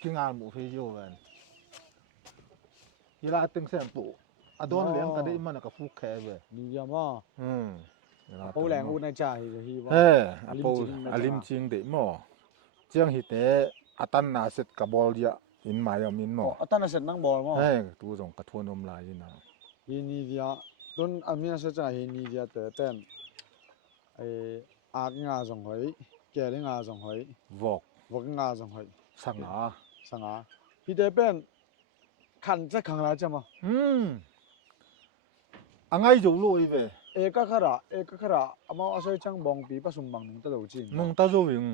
ที่งานหมู่ฟิโยกันยีราตึงเส้นปูอดอนเลี้ยงกันได้มันกับฟูแคเว้ย นี่ยามา ปู ปูแรงอูในใจจะฮีว่า ปูอลิมจิงเดหม้อเจียงฮิตเตอตันนาเสร็จกับบอลเยอะอินหมายเอามินหม้อ ตั้งแต่เสร็จนั่งบอลมั้ง ตัวส่งกระทวนนมลายนะ ฮีนี่เดียตุนอามีนาเสร็จฮีนี่เดียเต้นไออากงาสงหอยแก่งาสงหอยว อก งาสงหอย สังหา สังหาพี่เต้เป็นขันจะขังแล้วใช่ไหม อังไงจูลุยเว้ย เอกขระอามาอาศัยจังบองปีผสมบังนึงตะโดจิน นงตาจูวิง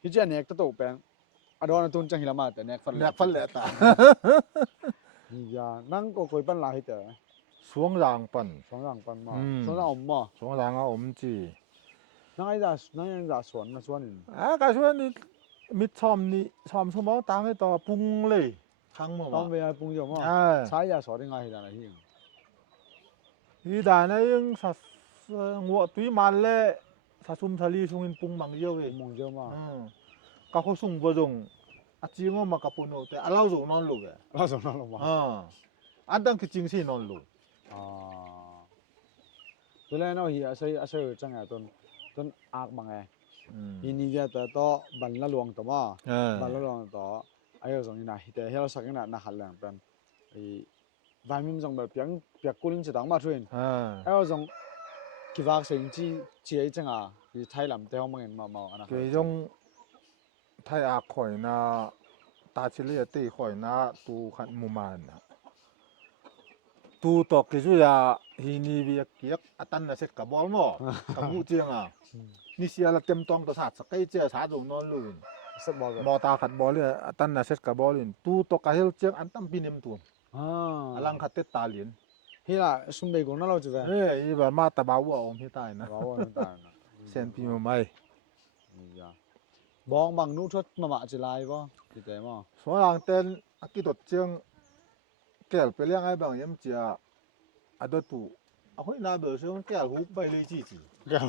พี่เจเนกตะโตเป็นอดอนตุนจังฮิลามาแต่เนกฟัน แนกฟันแหละตา นี่ยานั่งก็คุยปันลาฮิเตอ สวงรางปัน สองร่างปันมาสองร่างอมมา สวงรางเอาอมจี นั่งไอ้ด่านั่งยังด่าสวนนะสวนนี่ กาชวนนี่มิดชอมนี่ชอมสมองตังให้ต่อปุงเลยครั้งเมื่อ ต้อ วาง น เวลาปุงเยอะมากใช้ยาสอนยังไงฮิลานะฮิ อีด่านะยังสัสหัวตุ้ยมันเลยสัสุมทะลีสุงินปุงมังเยอะเว้ย มงเยอะมาก ก็เขาส่งประจงอาจีงมากระปุนโอแต่เราส่งนอนลูกอ่ะ เราสองร่างลงมา อันตั้งคือจริงสินอนลูก ตัวแรกเนาะฮิอาศัยจังไงต้นอากบังไงฮินี่จะต่อบันละหลวงต่อมาบันละหลวงต่อไอ้เราสองนี่นะฮิแต่ให้เราสักนี่นะหันหลังเป็นไอ้วายมิมสองแบบเปียกกุลินจะตั้งมาช่วยไอ้เราสองคิดว่าสิ่งที่เจียจังอ่ะที่ไทยลำเต้ามังเงินมาอันนั้น เกยงไทยอาข่อยนะตาชิเลียตีข่อยนะตูขันมุมานนะตูตอกกิจุยาฮินีเวียเกียกอตันนะเสร็จกับบอลมั้งกับมูเจียงอ่ะนี่เสียละเต็มตองตัวสาดสกายเจ้าสาดงนอนลุน สักบอล บอตาขัดบอลเลยอตันนะเสร็จกับบอลลุนตูตอกกะเฮลเจียงอันตั้มปีนิมตัวอลังขัดเตตาเลียน ฮิล่ะสุ่มเบกงนั่นเราจะได้ อีแบบมาตะบ่าวอมที่ใต้นะ ว้าวนั่นต่างนะ เซนปีมาไม่ นี่ยาบองบังนู้ทศมาจะไล่ป่ะที่แต่มา สวนหลังเต้นอากิตดเจียงแก้วไปเลี้ยงไอ้บางยามเจียอดตูเอาให้นาเบอร์เชื่อแก้วหูไปเลยจีจี แก้ว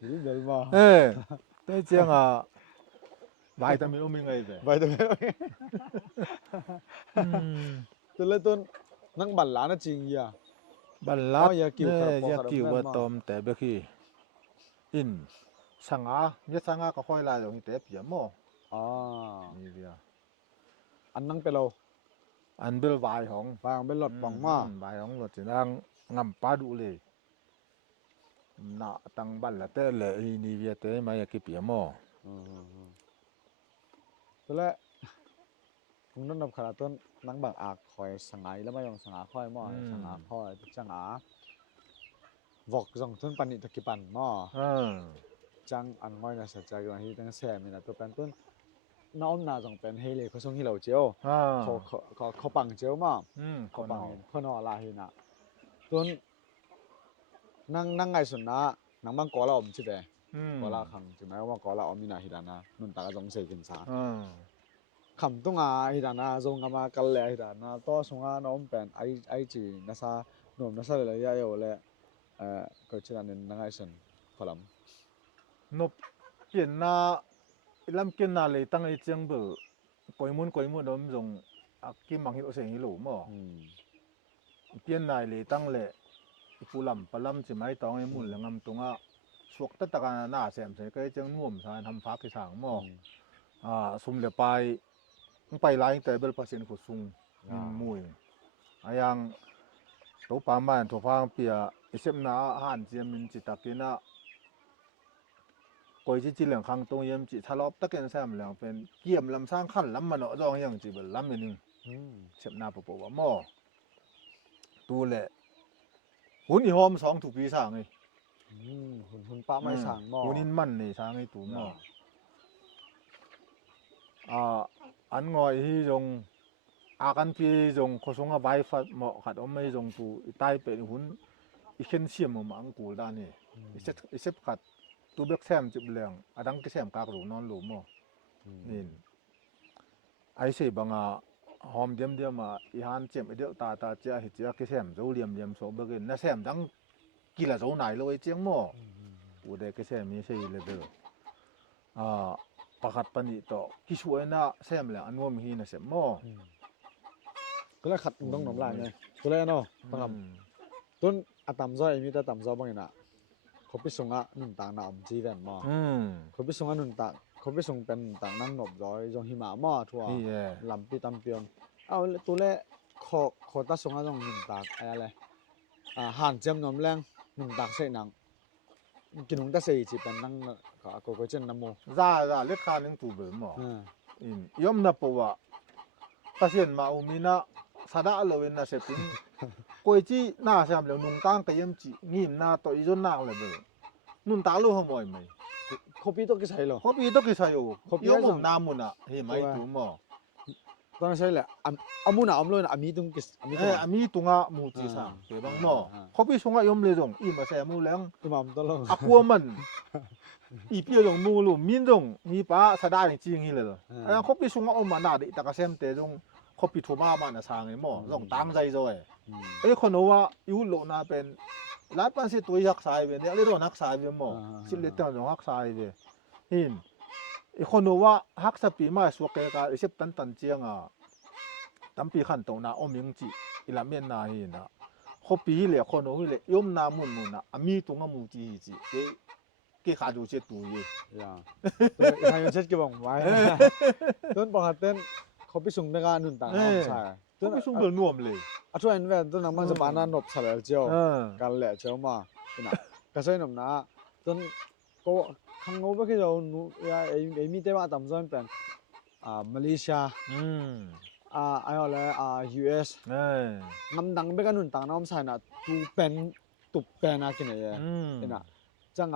นี่เดี๋ยวมา แต่เจียง vài tầm mình ôm mình ngay về vậy thôi từ lấy tuần năng bản lá nó chinh gì à bản lát giờ kiểu nè khảo giờ khảo kiểu men bờ mà tôm té bê khi in sang á nhất sang á có khoai lại rồi té bìa mòนี่เดียว anh năng pe lâu อันเบลวายของ vàng bên lọt bóng mà วายของรถจะนั่งงำปลาดูเลยน่ะตั้งบัลละเตเลยนี่เวียเตมาอยากกินเปียมอ ตัวแรกผมนั่งนับขนาดต้นนั่งบางอาคอยสังไงแล้วไม่ยอมสังอาคอยมั่วสังอาคอยจังอาวอกจงต้นปันนิตะกิปันมั่วจังอันง่อยนะสัจจะกันที่ตั้งแสมีนะตัวเป็นต้นน้อมนาจงเป็นเฮเลเขาส่งให้เราเจียวเขาปังเจียวมั่วเขาปังเขานอลาหินะต้นนั่งไงสุดนะนั่งบางกอเราอมชิดเลยกอเราขังถึงแม้ว่ากอเราอมมีนาหิดานะนุ่นตากระจงเสกินสาKham Tawh Hidana Zogam Heilei Hidana to sunga nom pen ai chi nasa nom nasa le ya yo le ko chira nen nangai sen kholam นบเปลี่ยนนาลำเกียนนาเลยตั้งไอ้เจียงเบอร์กอยมุนน้ำจงอักกิมังฮิโอเซงฮิโลมอเปลี่ยนนายเลยตั้งเลยผู้ลำปลำจะไม่ต้องไอ้มุนแล้วงำตรงอ่ะสวกตัดตะการหน้าแสมใส่ก็ไอ้เจียงน่วมสารทำฟ้าที่สางมอสุ่มเหลือไปไล่แต่เบลเปอร์เซ็นต์ขุดซุงมินมวยอย่างตัวปามันตัวฟางเปียไอเซมนาหันเจียมินจิตตะกินะก่อยจีเหลืองคังตรงเยี่ยมจิทะเลาะตะเกียนแซมเหลืองเป็นเกี่ยมลำสร้างขั้นลำมันเนาะจองอย่างจีเบลลำอย่างนึงเซมนาปะว่าหม้อตัวแหละหุ่นอีหอม2 ถูกปีสร้างไงหุ่นป้าไม่สั่งหม้อหุ่นอินมันนี่สร้างไอ้ตัวหม้ออันงอยที่จงอากันพี่จงเขาส่งอาใบฟัดเหมาะขัดเอาไม่จงตูใต้เป็นหุ่นอีเข็นเสียมมาอังกูด้านนี่อีเซ็บขัดตัวเบ็กแซมจุบเลียงอดังกิแซมกากหลูนอนหลูมอนี่ไอเสบังหอมเดียมมาอีฮันเจ็บไอเดียวตาเจ้าเห็ดเจ้ากิแซมเจ้าเลียมโซเบกินน่าแซมดังกิละเจ้าไหนเลยเจียงมออูเด็กกิแซมมีใช่เลยเด้อประคัดปนิต่อกิช่วยน่ะแซมแล้วอันว่ามีน่ะเสมอก็เลยขัดต้องหนมลายไงตัวแรกเนาะต้องทำต้นอะตำซ้อยมีแต่ตำซ้อยบางอย่างน่ะเขาไปส่งอ่ะนุ่นต่างน้ำจีแวนมาเขาไปส่งอ่ะนุ่นต่างเขาไปส่งเป็นต่างนั่งหนบร้อยจงหิมะมาทั่วลำปีตำเปียมเอาตัวแรกขอตัดส่งอ่ะจงนุ่นต่างอะไรหั่นเจียมหนมแรงนุ่นต่างใส่หนังกินนุ่นแต่ใส่จีเป็นนั่งก็เจนน้ำมูเล็กขานึงตูเบิ่มยอมนับว่าตาเสียนมาอุมินะสะดาเลวินนะเสติงกวยจีน่าแซมแล้วนุ่งตั้งกะยมจีงิมนาต่ออีจนนาเลยเบิ่นุ่นตาโลหมอยไหมเขาปีต้องกิใส่หรอเขาปีต้องกิใส่อยู่ยอมน้ำมุนอ่ะเห็นไหมตูหมอตอนนั้นใช่แหละอามุนอาเลยนะอามีตุงกิอามีตุงะมูจีสังเดี๋ยวบางหมอเขาปีชงอ่ะยอมเลยจงอีมาแซมูแล้วตัวมันตลอดอักวัวมันอีเปียจงมูลูมินจงมีป้าสะดาจริงๆเลยเขาปีชงอ่ะอมมาหน้าดิตะกะเซมเตจงเขาปีทั่วมามันอ่ะสร้างไอ้หมอจงตั้งใจจ้อยคนว่าอยู่โลนาเป็นหลายปันสิตัวยักษ์สายเว้ยเนี่ยเรื่องนักสายเว้ยหมอสิเลตเตอร์จงฮักสายเว้ยหินคนว่าฮักสปีมาสวกเกะไอ้เซปตันเจียงอ่ะตั้มปีขันตรงน่ะอมยังจีอิลาเมียนนาหินอ่ะเขาปีเหลี่ยคนว่าเหลี่ยยมนามุนอ่ะมีตรงอ่ะมูจีเกขาดูเจ็ดตัวยี่ใครมันเช็ดกี่บ่งไว้ต้นปกติเต้นเขาไปส่งในงานนุ่นต่างใช่ต้นไปส่งเบอร์นวมเลยช่วยแฟนต้นน้ำมันจะปานาหนบเฉลยเจียวกันแหละเจียวมาน่ะก็ใช่หนุ่มนะต้นก็ข้างโน้นก็คือเราไอ้มีแต่ว่าต่ำซ้อนเป็นมาเลเซียอะไรUS น้ำดังไปกันนุ่นต่างน้ำใส่น่ะตุเป็นนะกินอะไรน่ะจัง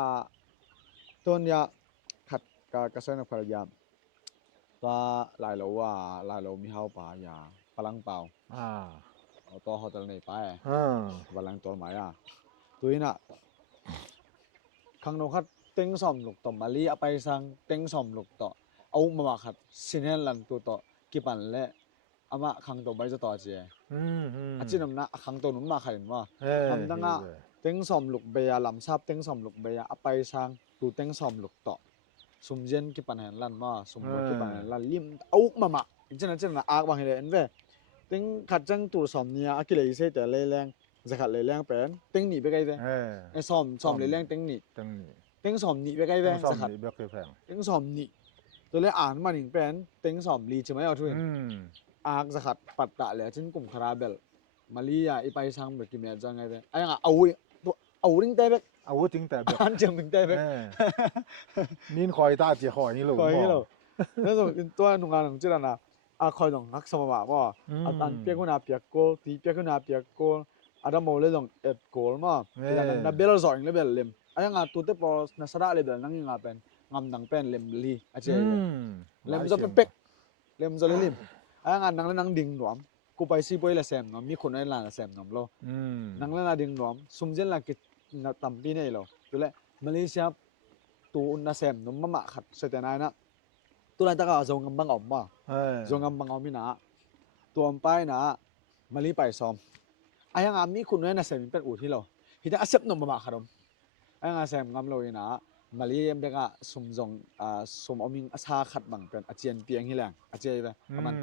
ต้นยาขัดกระใสนักพยายามว่าหลายเรามีเฮาป่ายาพลังเปล่าเอาตัวเขาตะเลยไปพลังตัวหมายตัวนี้น่ะข้างโน้นขัดเต็งสอมลูกต่อมาลีเอาไปสั่งเต็งสอมลูกต่อเอามาขัดสินเฮลันตัวต่อกี่ปันและอามาข้างตัวใบจะต่อเจี๋ยจีนน่ะข้างตัวนุ่มมาขันว่าทำดังเต็งสอมลูกเบียลำซับเต็งสอมลูกเบียเอาไปสั่งตัวเต็งสอมลูกต่อ sum jen ki pan han lan ma sum mo ki pan han lan lim au mama chen na ak bang hele en ve ting khat chang tu som nia akile se te le leng zakhat le leng pen ting ni be kai ve e som le leng ting ni ตั้งนี่ ting som ni be kai ve ตั้งซ่อม zakhat นี่เบียกแพง ting som ni to le an man ing pen ting som li chmai au thuin ak zakhat pat ta le chin kum khara bel malia i pai sang be ki me jang ai ve ai nga au ring te be เอาจริงแต่แบบ an chem ring te be นินคอยตาเจียคอยนี่หลู koi lo na so to nu nga nang chila na a khoi dong hak sama ba mo an pia ko na pia ko ti pia ko na pia ko ada mo le dong et kol ma na bel zo ing le bel lem ai nga tu te po na sara le bel nang nga pen ngam dang pen lem li a che lem zo pek lem zo le lim ai nga nang le nang ding nuam ku pai si poi la sem no mi khun ai la sem nom lo nang le na ding nuam sum jen la ki na tam pi nei lo tu le Malaysia tu na sem nom ma khat se te nai na tulaitakin Zogam bang om ma Zogam bang om na tuam pai na mali pai som ai nga mi kun na sem pen u thi lo hi ta accept nom ma kharom ai nga sem ngam lo ina mali em beka sum jong sum oming asa khat bang pen achien piang hi lang a chei ba aman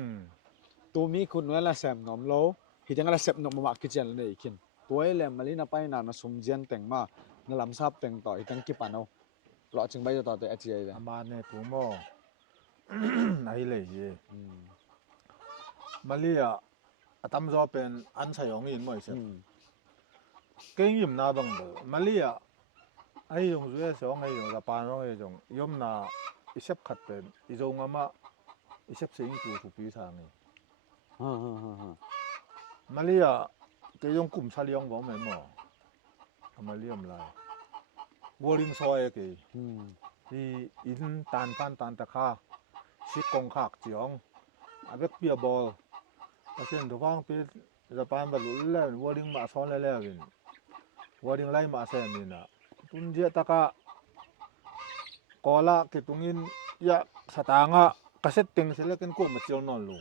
tu mi kun la sem nom lo hi ta la sep nom ma ki chen nei kin toy le mali na pai na sum jen teng ma na lam sap teng to i tang ki pano lo ching bai to te a chei ba อามาเนี่ยตัวโม่ ไหนเลยเย่มาเลียตั้มจอเป็นอันใส่ของยินบ่อยสิเก่งยิมนาบังเบอมาเลียไอ้ยงช่วยสองไอ้ยงละปานร้องไอ้ยงยมนาอิเชฟขัดเป็นอิจงอามาอิเชฟสิงตัวถูกปีศาจนี่มาเลียเกยงกลุ่มชาลียงบอกไม่หมอมาเลียมไรวอลิงซอยเกยที่อินตานพันตานตะคาชิกกงขากเจียงอาเบกเปียบอลอาเช่นตัวฟังเป็นจะปานบรรลุแล้ววอลิงมาซ้อนแล้ววินวอลิงไล่มาแซมนี่นะตุนเจตะกะกอละเกตุงินยะสตางะกระเซ็ตเต็งเสร็จแล้วกันกูมาเจียวนอนลู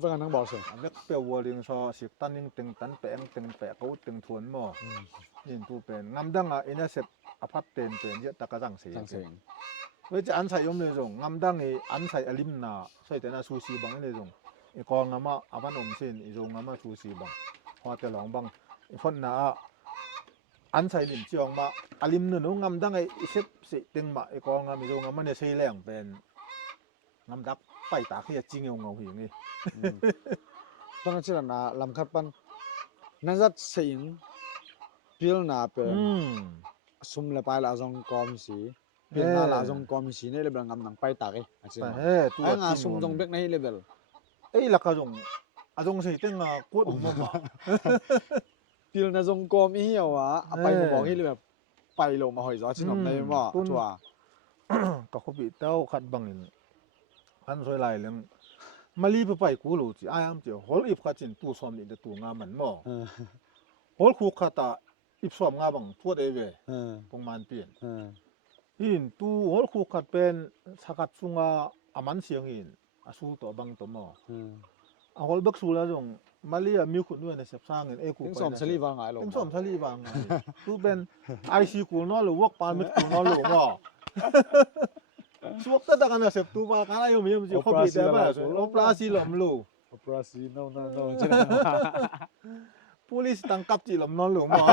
ฟังกันทั้งบอกสิ อาเบกเปียวอลิงซอสิตันนิงเต็งตันแปงเต็งแปะเขาเต็งทวนหม้อนี่ตัวเป็นงำดังอ่ะอินเสพอภัตเต็นเป็นเยอะตะกะจังเสียเว้ยจะอันใส่ยมเลยจงงำดังไออันใส่อลิมนาใส่แต่น่าซูซีบังเลยจงอีกองงามาอภันอมเส้นอีจงงามาซูซีบังพอแต่หลงบังอีคนน่ะอันใส่ลิมเจียงมาอลิมเนื้องำดังไอเสพสิเต็งมาอีกองงามีจงงามาเนี่ยใช้แรงเป็นงำดักไปตาขี้จริงงงหิงนี่ตอนนั้นชื่อน่ะลำคัดปันนั่นจะสิงพิลนาเป็นซุ่มเลยไปละจงกอมสีพิลนาละจงกอมสีนี่เลยเป็นงำหนังไปตากไอ้ไอ้งาซุ่มจงเบกในเลเวลเอ้ยลักกะจงอาจงสิเต็งกวดอุ่มมาพิลนาจงกอมอีเหี้ยวะไปมาบอกให้เลยแบบไปลงมาหอยจ้อชินอมในว่าชัวก็เขาบิดเต้าขัดบังนี่ขันสวยลายเรื่องมาลีไปกูรู้จีอายังจีฮอลอีฟขัดจินตู้ซ้อมนี่เดตู้งามันหม้อฮอลคูขัดตาอีฟซ้อมงาบังทั่วเดเวปงมันเปลี่ยนหินตู้ฮอลคูขัดเป็นสกัดซุงอามันเสียงหินอาสู้ตัวบังตัวหม้อฮอลบักสู้แล้วจงมาลีมีคนด้วยในเสพสร้างเงินกูไปซ้อมชลีวางไงลงซ้อมชลีวางไงตู้เป็นไอซีกูนอหรือวอกปานเม็ดกูนอหรือหม้อช่วงตั้งแต่กันเสพตัวมาการอะไรมีมันจะเข้าไปได้ไหมโอปราซีหลอมลูโอปราซี no ใช่ไหม police ตั้งกับจีหลอมนอนหลงมา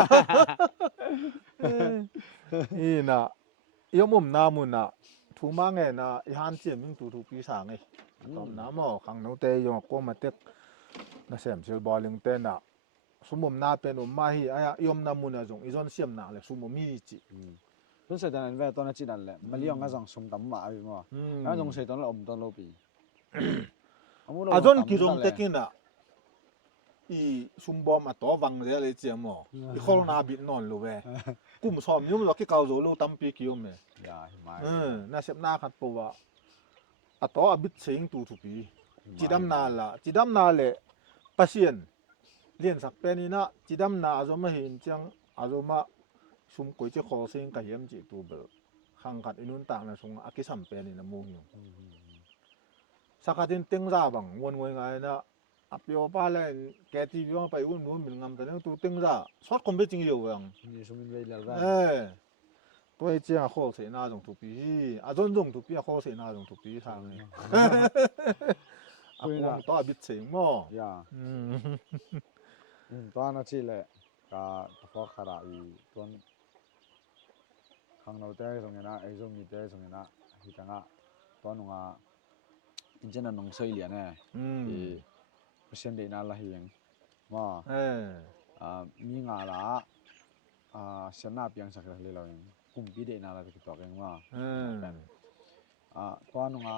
นี่นะยมุมน้ามุนนะทุ่งมังเงินนะอีฮันเจียมยิ่งถูปีศาจไงตอมน้ำหม้อขังนู้เตยยงก็มาเต็กนะเสียมเชลบอลลิงเต้นนะสมุมน้าเป็นอุมาฮีไอ้ยมน้ามุนนะจงอีจอนเสียมน้าเลยสมุมมีจีรู้สึกตอนนั้นแวะตอนนั้นจีนั่นแหละมาเลี้ยงก็ส่งสมตั้มมาพี่มั่วแล้วจงเสร็จตอนนั้นอมตอนโลปีอาจนกิจงเต็กินอ่ะอีซุมบอมอ่ะตัววังเสียเลยเจียมอ่ะอีโคลนาบิดนอนลูเว้กุ่มซ้อมยุ่งหรอกที่เกาโจลูตั้มปีกิโอเมน่าเสพหน้าขัดปัวอ่ะตัวบิดเสียงตูทุปีจีดำนาละจีดำนาเละปัสเซียนเลี้ยนสักเป็นนี่นะจีดำนาอาจจะไม่เห็นจังอาจจะมาซุมกุยจะขอเสียงกับเยี่ยมจีตูเบอร์ขังขัดอินุนต่างนะซุงอากิสัมเป็นนี่นะมุงอยู่สักทีเต็งจ้าบังวนไงนะอับยอป้าเลยแกที่วิ่งไปอุ่นเป็นงามแต่เนี่ยตัวเต็งจ้าสอดคอมเบจิงอยู่บังนี่สมินเวลล์ ตัวเจ้าข้อเสนาจงทุกปีจนจงทุกปีข้อเสนาจงทุกปีทางนี้คุยนะต่อบิดเสียงมั่วตอนนั้นแหละก็พอขราอีตอนข้างนอกเต้ตรงนี้นะไอ้ตรงนี้เต้ตรงนี้นะที่จังอ่ะตอนนู้นอ่ะจริงๆน้องใส่เหรียญเนี่ยเปอร์เซ็นต์เดียน่าละเฮียงว่ามีงาละเส้นหน้าเพียงสักเลยเราเองกลุ่มปีเดียน่าละที่ตัวเองว่าตอนนู้น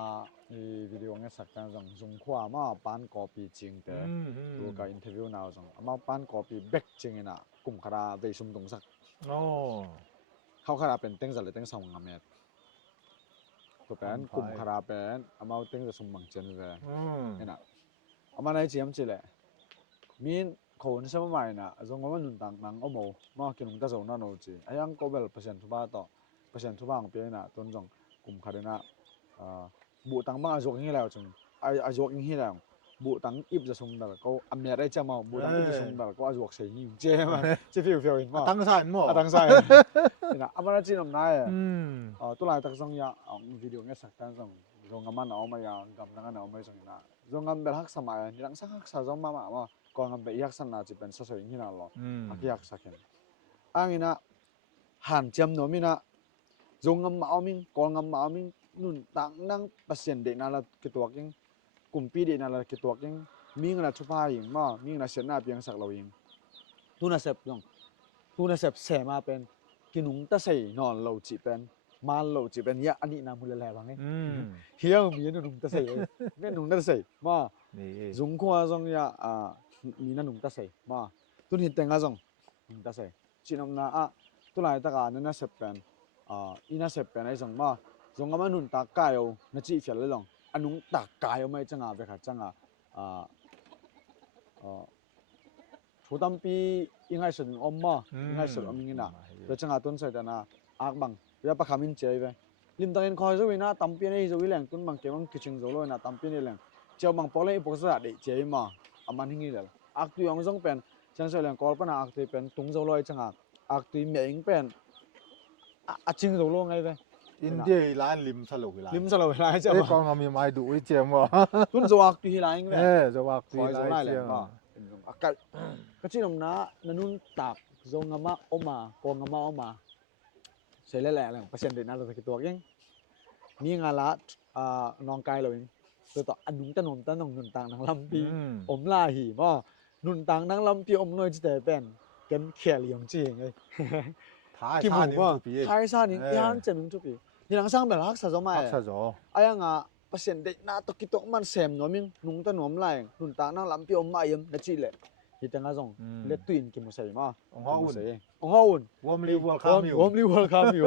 วิดีโอเนี่ยสักการจงขวามาปานกอปีจริงแต่ตัวกับอินเทอร์วิวน่าจงมาปานกอปีเบกจริงนะกลุ่มขราไปชุมตรงสักเขาขราเป็นเต็งสัตว์เลยเต็งสองงามเมตรตัวเป็นกลุ่มขราเป็นมาเต็งจะชุมบังเจนเลยนี่นะมาในเจียมจีเลยมีคนสมัยน่ะจงว่ามันนุ่นต่างนังเอาโมมากินนุ่งตาโซน่าโนจีไอ้ยังก็เบลเปอร์เซ็นต์ทุบะต่อเปอร์เซ็นต์ทุบะของเปียน่ะต้นจงกลุ่มขราน่ะบุตังบ้างอาจวกอย่างนี้แล้วจงอาจวกอย่างนี้แล้วบุตังอิบจะส่งแต่ก็อเมริกาจะมาบุตังอิบจะส่งแต่ก็อาจวกเสียงเจ้าจะฟีลเห็นมั้ยตั้งสายมั้งตั้งสายนี่นะมาจีนน้ำนายตัวลายตักส่งยาวิดีโอเนี่ยสักการส่งจงกำมันเอามาอย่างกำลังเอามาส่งนะจงกำเบลฮักสมัยนี่หลังสักฮักสะจงมาก่อนกำเบลฮักสันน่าจะเป็นสวยอย่างนี้น่ะหรอฮักฮักสักเห็นอันนี้นะหันเจียมโนมินะจงกำมาเอามิงก่อนกำมาเอามิงนุ่นต่างนั่งเปอร์เซ็นต์เด็กนั่นละกี่ตัวกิ้งกลุ่มปีเด็กนั่นละกี่ตัวกิ้งมีเงินชุบผ้ายิงมามีเงินเสียหน้าเพียงสักเรายิงทุนเสพยองทุนเสพเสมาเป็นกินุงตะเสยนอนเราจีเป็นมาเราจีเป็นยะอันนี้นามุลแลบางไงเฮียมีนุ่งตะเสยเนี่ยนุ่งตะเสยมาจงขัวจงยะมีนั่นนุ่งตะเสยมาทุนหินแต่งก็จงนุ่งตะเสยจีนอมนาตุลายตะการนั่นเสพเป็นอีน่าเสพเป็นไอ้จงมาจงก็มันนุ่นตากายเอานั่นจีเฟียเลยลองอันนุ่งตากายเอาไม่จังอ่ะเวกจังทุกตั้มปียังไงสุดอมมายังไงสุดอมยิ่งน่ะเดี๋ยวจังอ่ะต้นใส่แต่น่ะอักบังเดี๋ยวปะคามินเจย์ไปลิมตะเงินคอยจะวินะตั้มปีนี่จะวิแรงต้นบังเก็บบังคิดชิงโซโล่น่ะตั้มปีนี่แรงเจ้าบังพอเลยพวกสระเด็กเจย์มาอามันหิ้งเลยอักตุยองจงเป็นจังใส่แรงกอลปนะอักตุยเป็นตุงโซโล่จังอ่ะอักตุยเมียงเป็นชิงโซโล่ไงไปอินเดียร้านริมสลบเวลาริมสลบเวลาใช่ไหมกองมีไม้ดูไอ้เจียมวะตุนจะวักตุยร้านไงจะวักตุยร้านเจียมก็ที่นำน้านุ่นตักจงงามาออกมากองงามาออกมาใช่แล้วแหละเปอร์เซ็นต์เด็ดน่าจะกี่ตัวยังมีงานละน้องกายเราเองตัวต่ออันนุ่งตะนนตะนงนุ่นต่างนางลำปีอมลาหีว่านุ่นต่างนางลำปีอมน้อยจิตแต่เป็นกันแค่เลี้ยงจริงเลยกี่หมู่ว่าท้ายซานี่ยังจะนุ่งทุกปีนี่หลังสร้างแบบฮักษาจะไม่ไอ้ยังเปอร์เซ็นต์เด็ดน่าตกิตกมันเสมหน่อยมิงนุ่งตะนมลายนุ่นต่างนางลำปีอมมาเยี่ยมนั่นจีเลยที่ตั้งแต่เล็ดตุยนกินมุสัยมาองค์อุ่นองค์อุ่นวอมลีวัวข้ามอยู่วอมลีวัวข้ามอยู่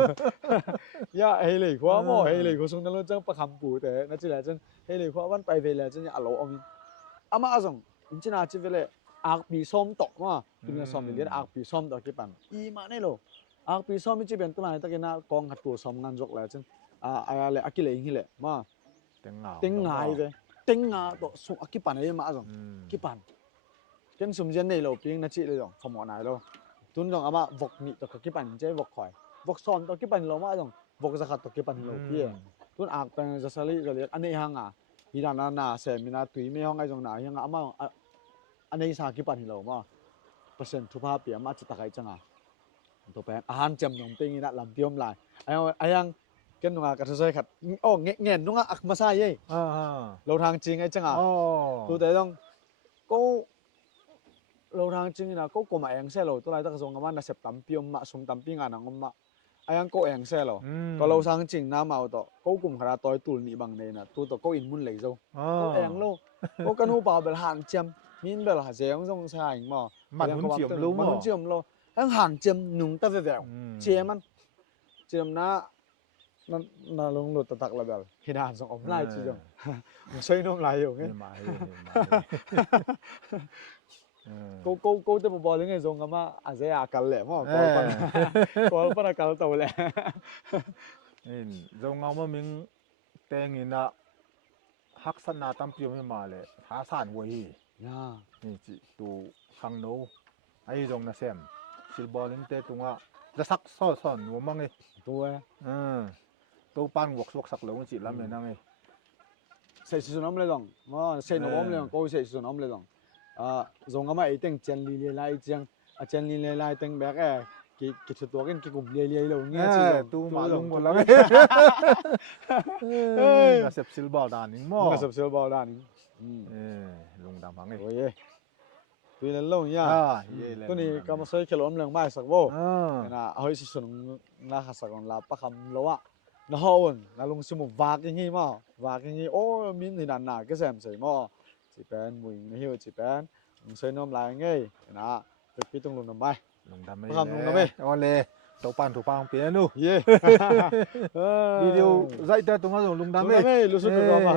ย่าเฮเลขว่ามั่วเฮเลขส่งนั่นเราจังประคำปูแต่นั่นจีแหละจังเฮเลขว่าวันไปเวลาจังอย่าเอาอมิอามาส่งอินจินาจีเวลอักปีซ้อมตกมาตุนซ้อมเรียนอักปีซ้อมตกกี่ปันอีมาเนี่ยโลอักปีซ้อมมิจิเป็นตัวไหนตะกี้น่ากองหัดตัวซ้อมงานจกแล้วจังอะไรอักกิเลหิเลยมาเต็งงายเลยเต็งงาตัวส่งอักกี่ปันเลยมาส่งกี่ปันเจ้าสมเจนในเราเพียงนั่นจีเลยหรอกสมองไหนเราตุนจงอามาบกนี่ตัวกี่ปันเจ้บกข่อยบกซ้อนตัวกี่ปันเรามาจงบกจะขัดตัวกี่ปันเราเพียงตุนอักเป็นจะสลีจะเรียกอันนี้ห่างฮีดานาเซมินาตุยไม่ห้องไอ้จงไหนยังอามาอันนี้สากี่ปันเรามาเปอร์เซ็นต์ทุพาเปียมาจิตตะไคจังตัวแปลงอาหารจำนงเป็นงี้นะลำเพียมลายไอ้ยังกันนุ่งกระใสขัดโอ้เงี้ยนุ่งอักมาใส่ยัยเราทางจริงไอ้จังตัวแต่ต้องก็เราทางจริงนะก็กลัวมาเองเสียเราตัวไรตั้งส่งกันมาในเสพตั้มพิมมาส่งตั้มพิงานงมาไอ้ยังก็เองเสียเราก็เราทางจริงน้ำเอาต่อก็กลุ่มขนาดต่อยตุลนี่บางเนี่ยนะตัวต่อก็อินมุนเลยเจ้าก็เองโลก็กันหูเปล่าเบลหันเจียมมินเบลหาเสียงส่งชายมามันหุ่นเจียมรู้มั้งมันหุ่นเจียมโลทั้งหันเจียมหนุ่มตะเววเจียมันเจียมนะน่าลงหลุดตะตักระเบิดหินหันส่งอมไล่จีจงมันใช้น้ำลายอยู่ไงกูจะบอกเรื่องไงจงกันมาอาจจะอยากกันแหละมั้งก็ปันกันตัวแหละจงเอามามิงเตงินะฮักษณะตั้มเปียวไม่มาเลยท้าสานวัยนี่จิตูขังโนไอ้จงนะเซมสิบอลลิงเตตุงะ จะสักซ่อนหัวมั่งไง ตัว ตัวปานวกสวกสักเหลวจิแล้วแม่นั่งไง ใส่สุนอมเลยลองมาใส่หนุ่มเลยลองก็ใส่สุนอมเลยลองZong ama iteng chen li le lai chang a chen li le lai teng bek ki chu to ken ki kum le le lo nge chi tu ma lungหมดแล้วไงน่าเสียบซิลบอลดานนี่มั้ง ma sab sel ba da ni ลุงดำพังไง oye tu le lo ya เย่ tu ni ka ma sai khelom leng mai sak bo na hoi si sun na kha sak on la pa kham lo wa na hon na lung simu va ki ngi ma va ki ngi o min ni dan na ke sem sai mo chỉ bên mùi hiu chỉ bên xây nôm lại ngay nè từ khi tung lùng nằm bay ลุงดำไม่ Kham lung đam ấy. อ๋อเลยตัวปานถูกปางเปียนู่ yeah วิดีโอใจแต่ตรงนั้นลุงดำ lùng ไม่ đam ấy lúc xuất được mà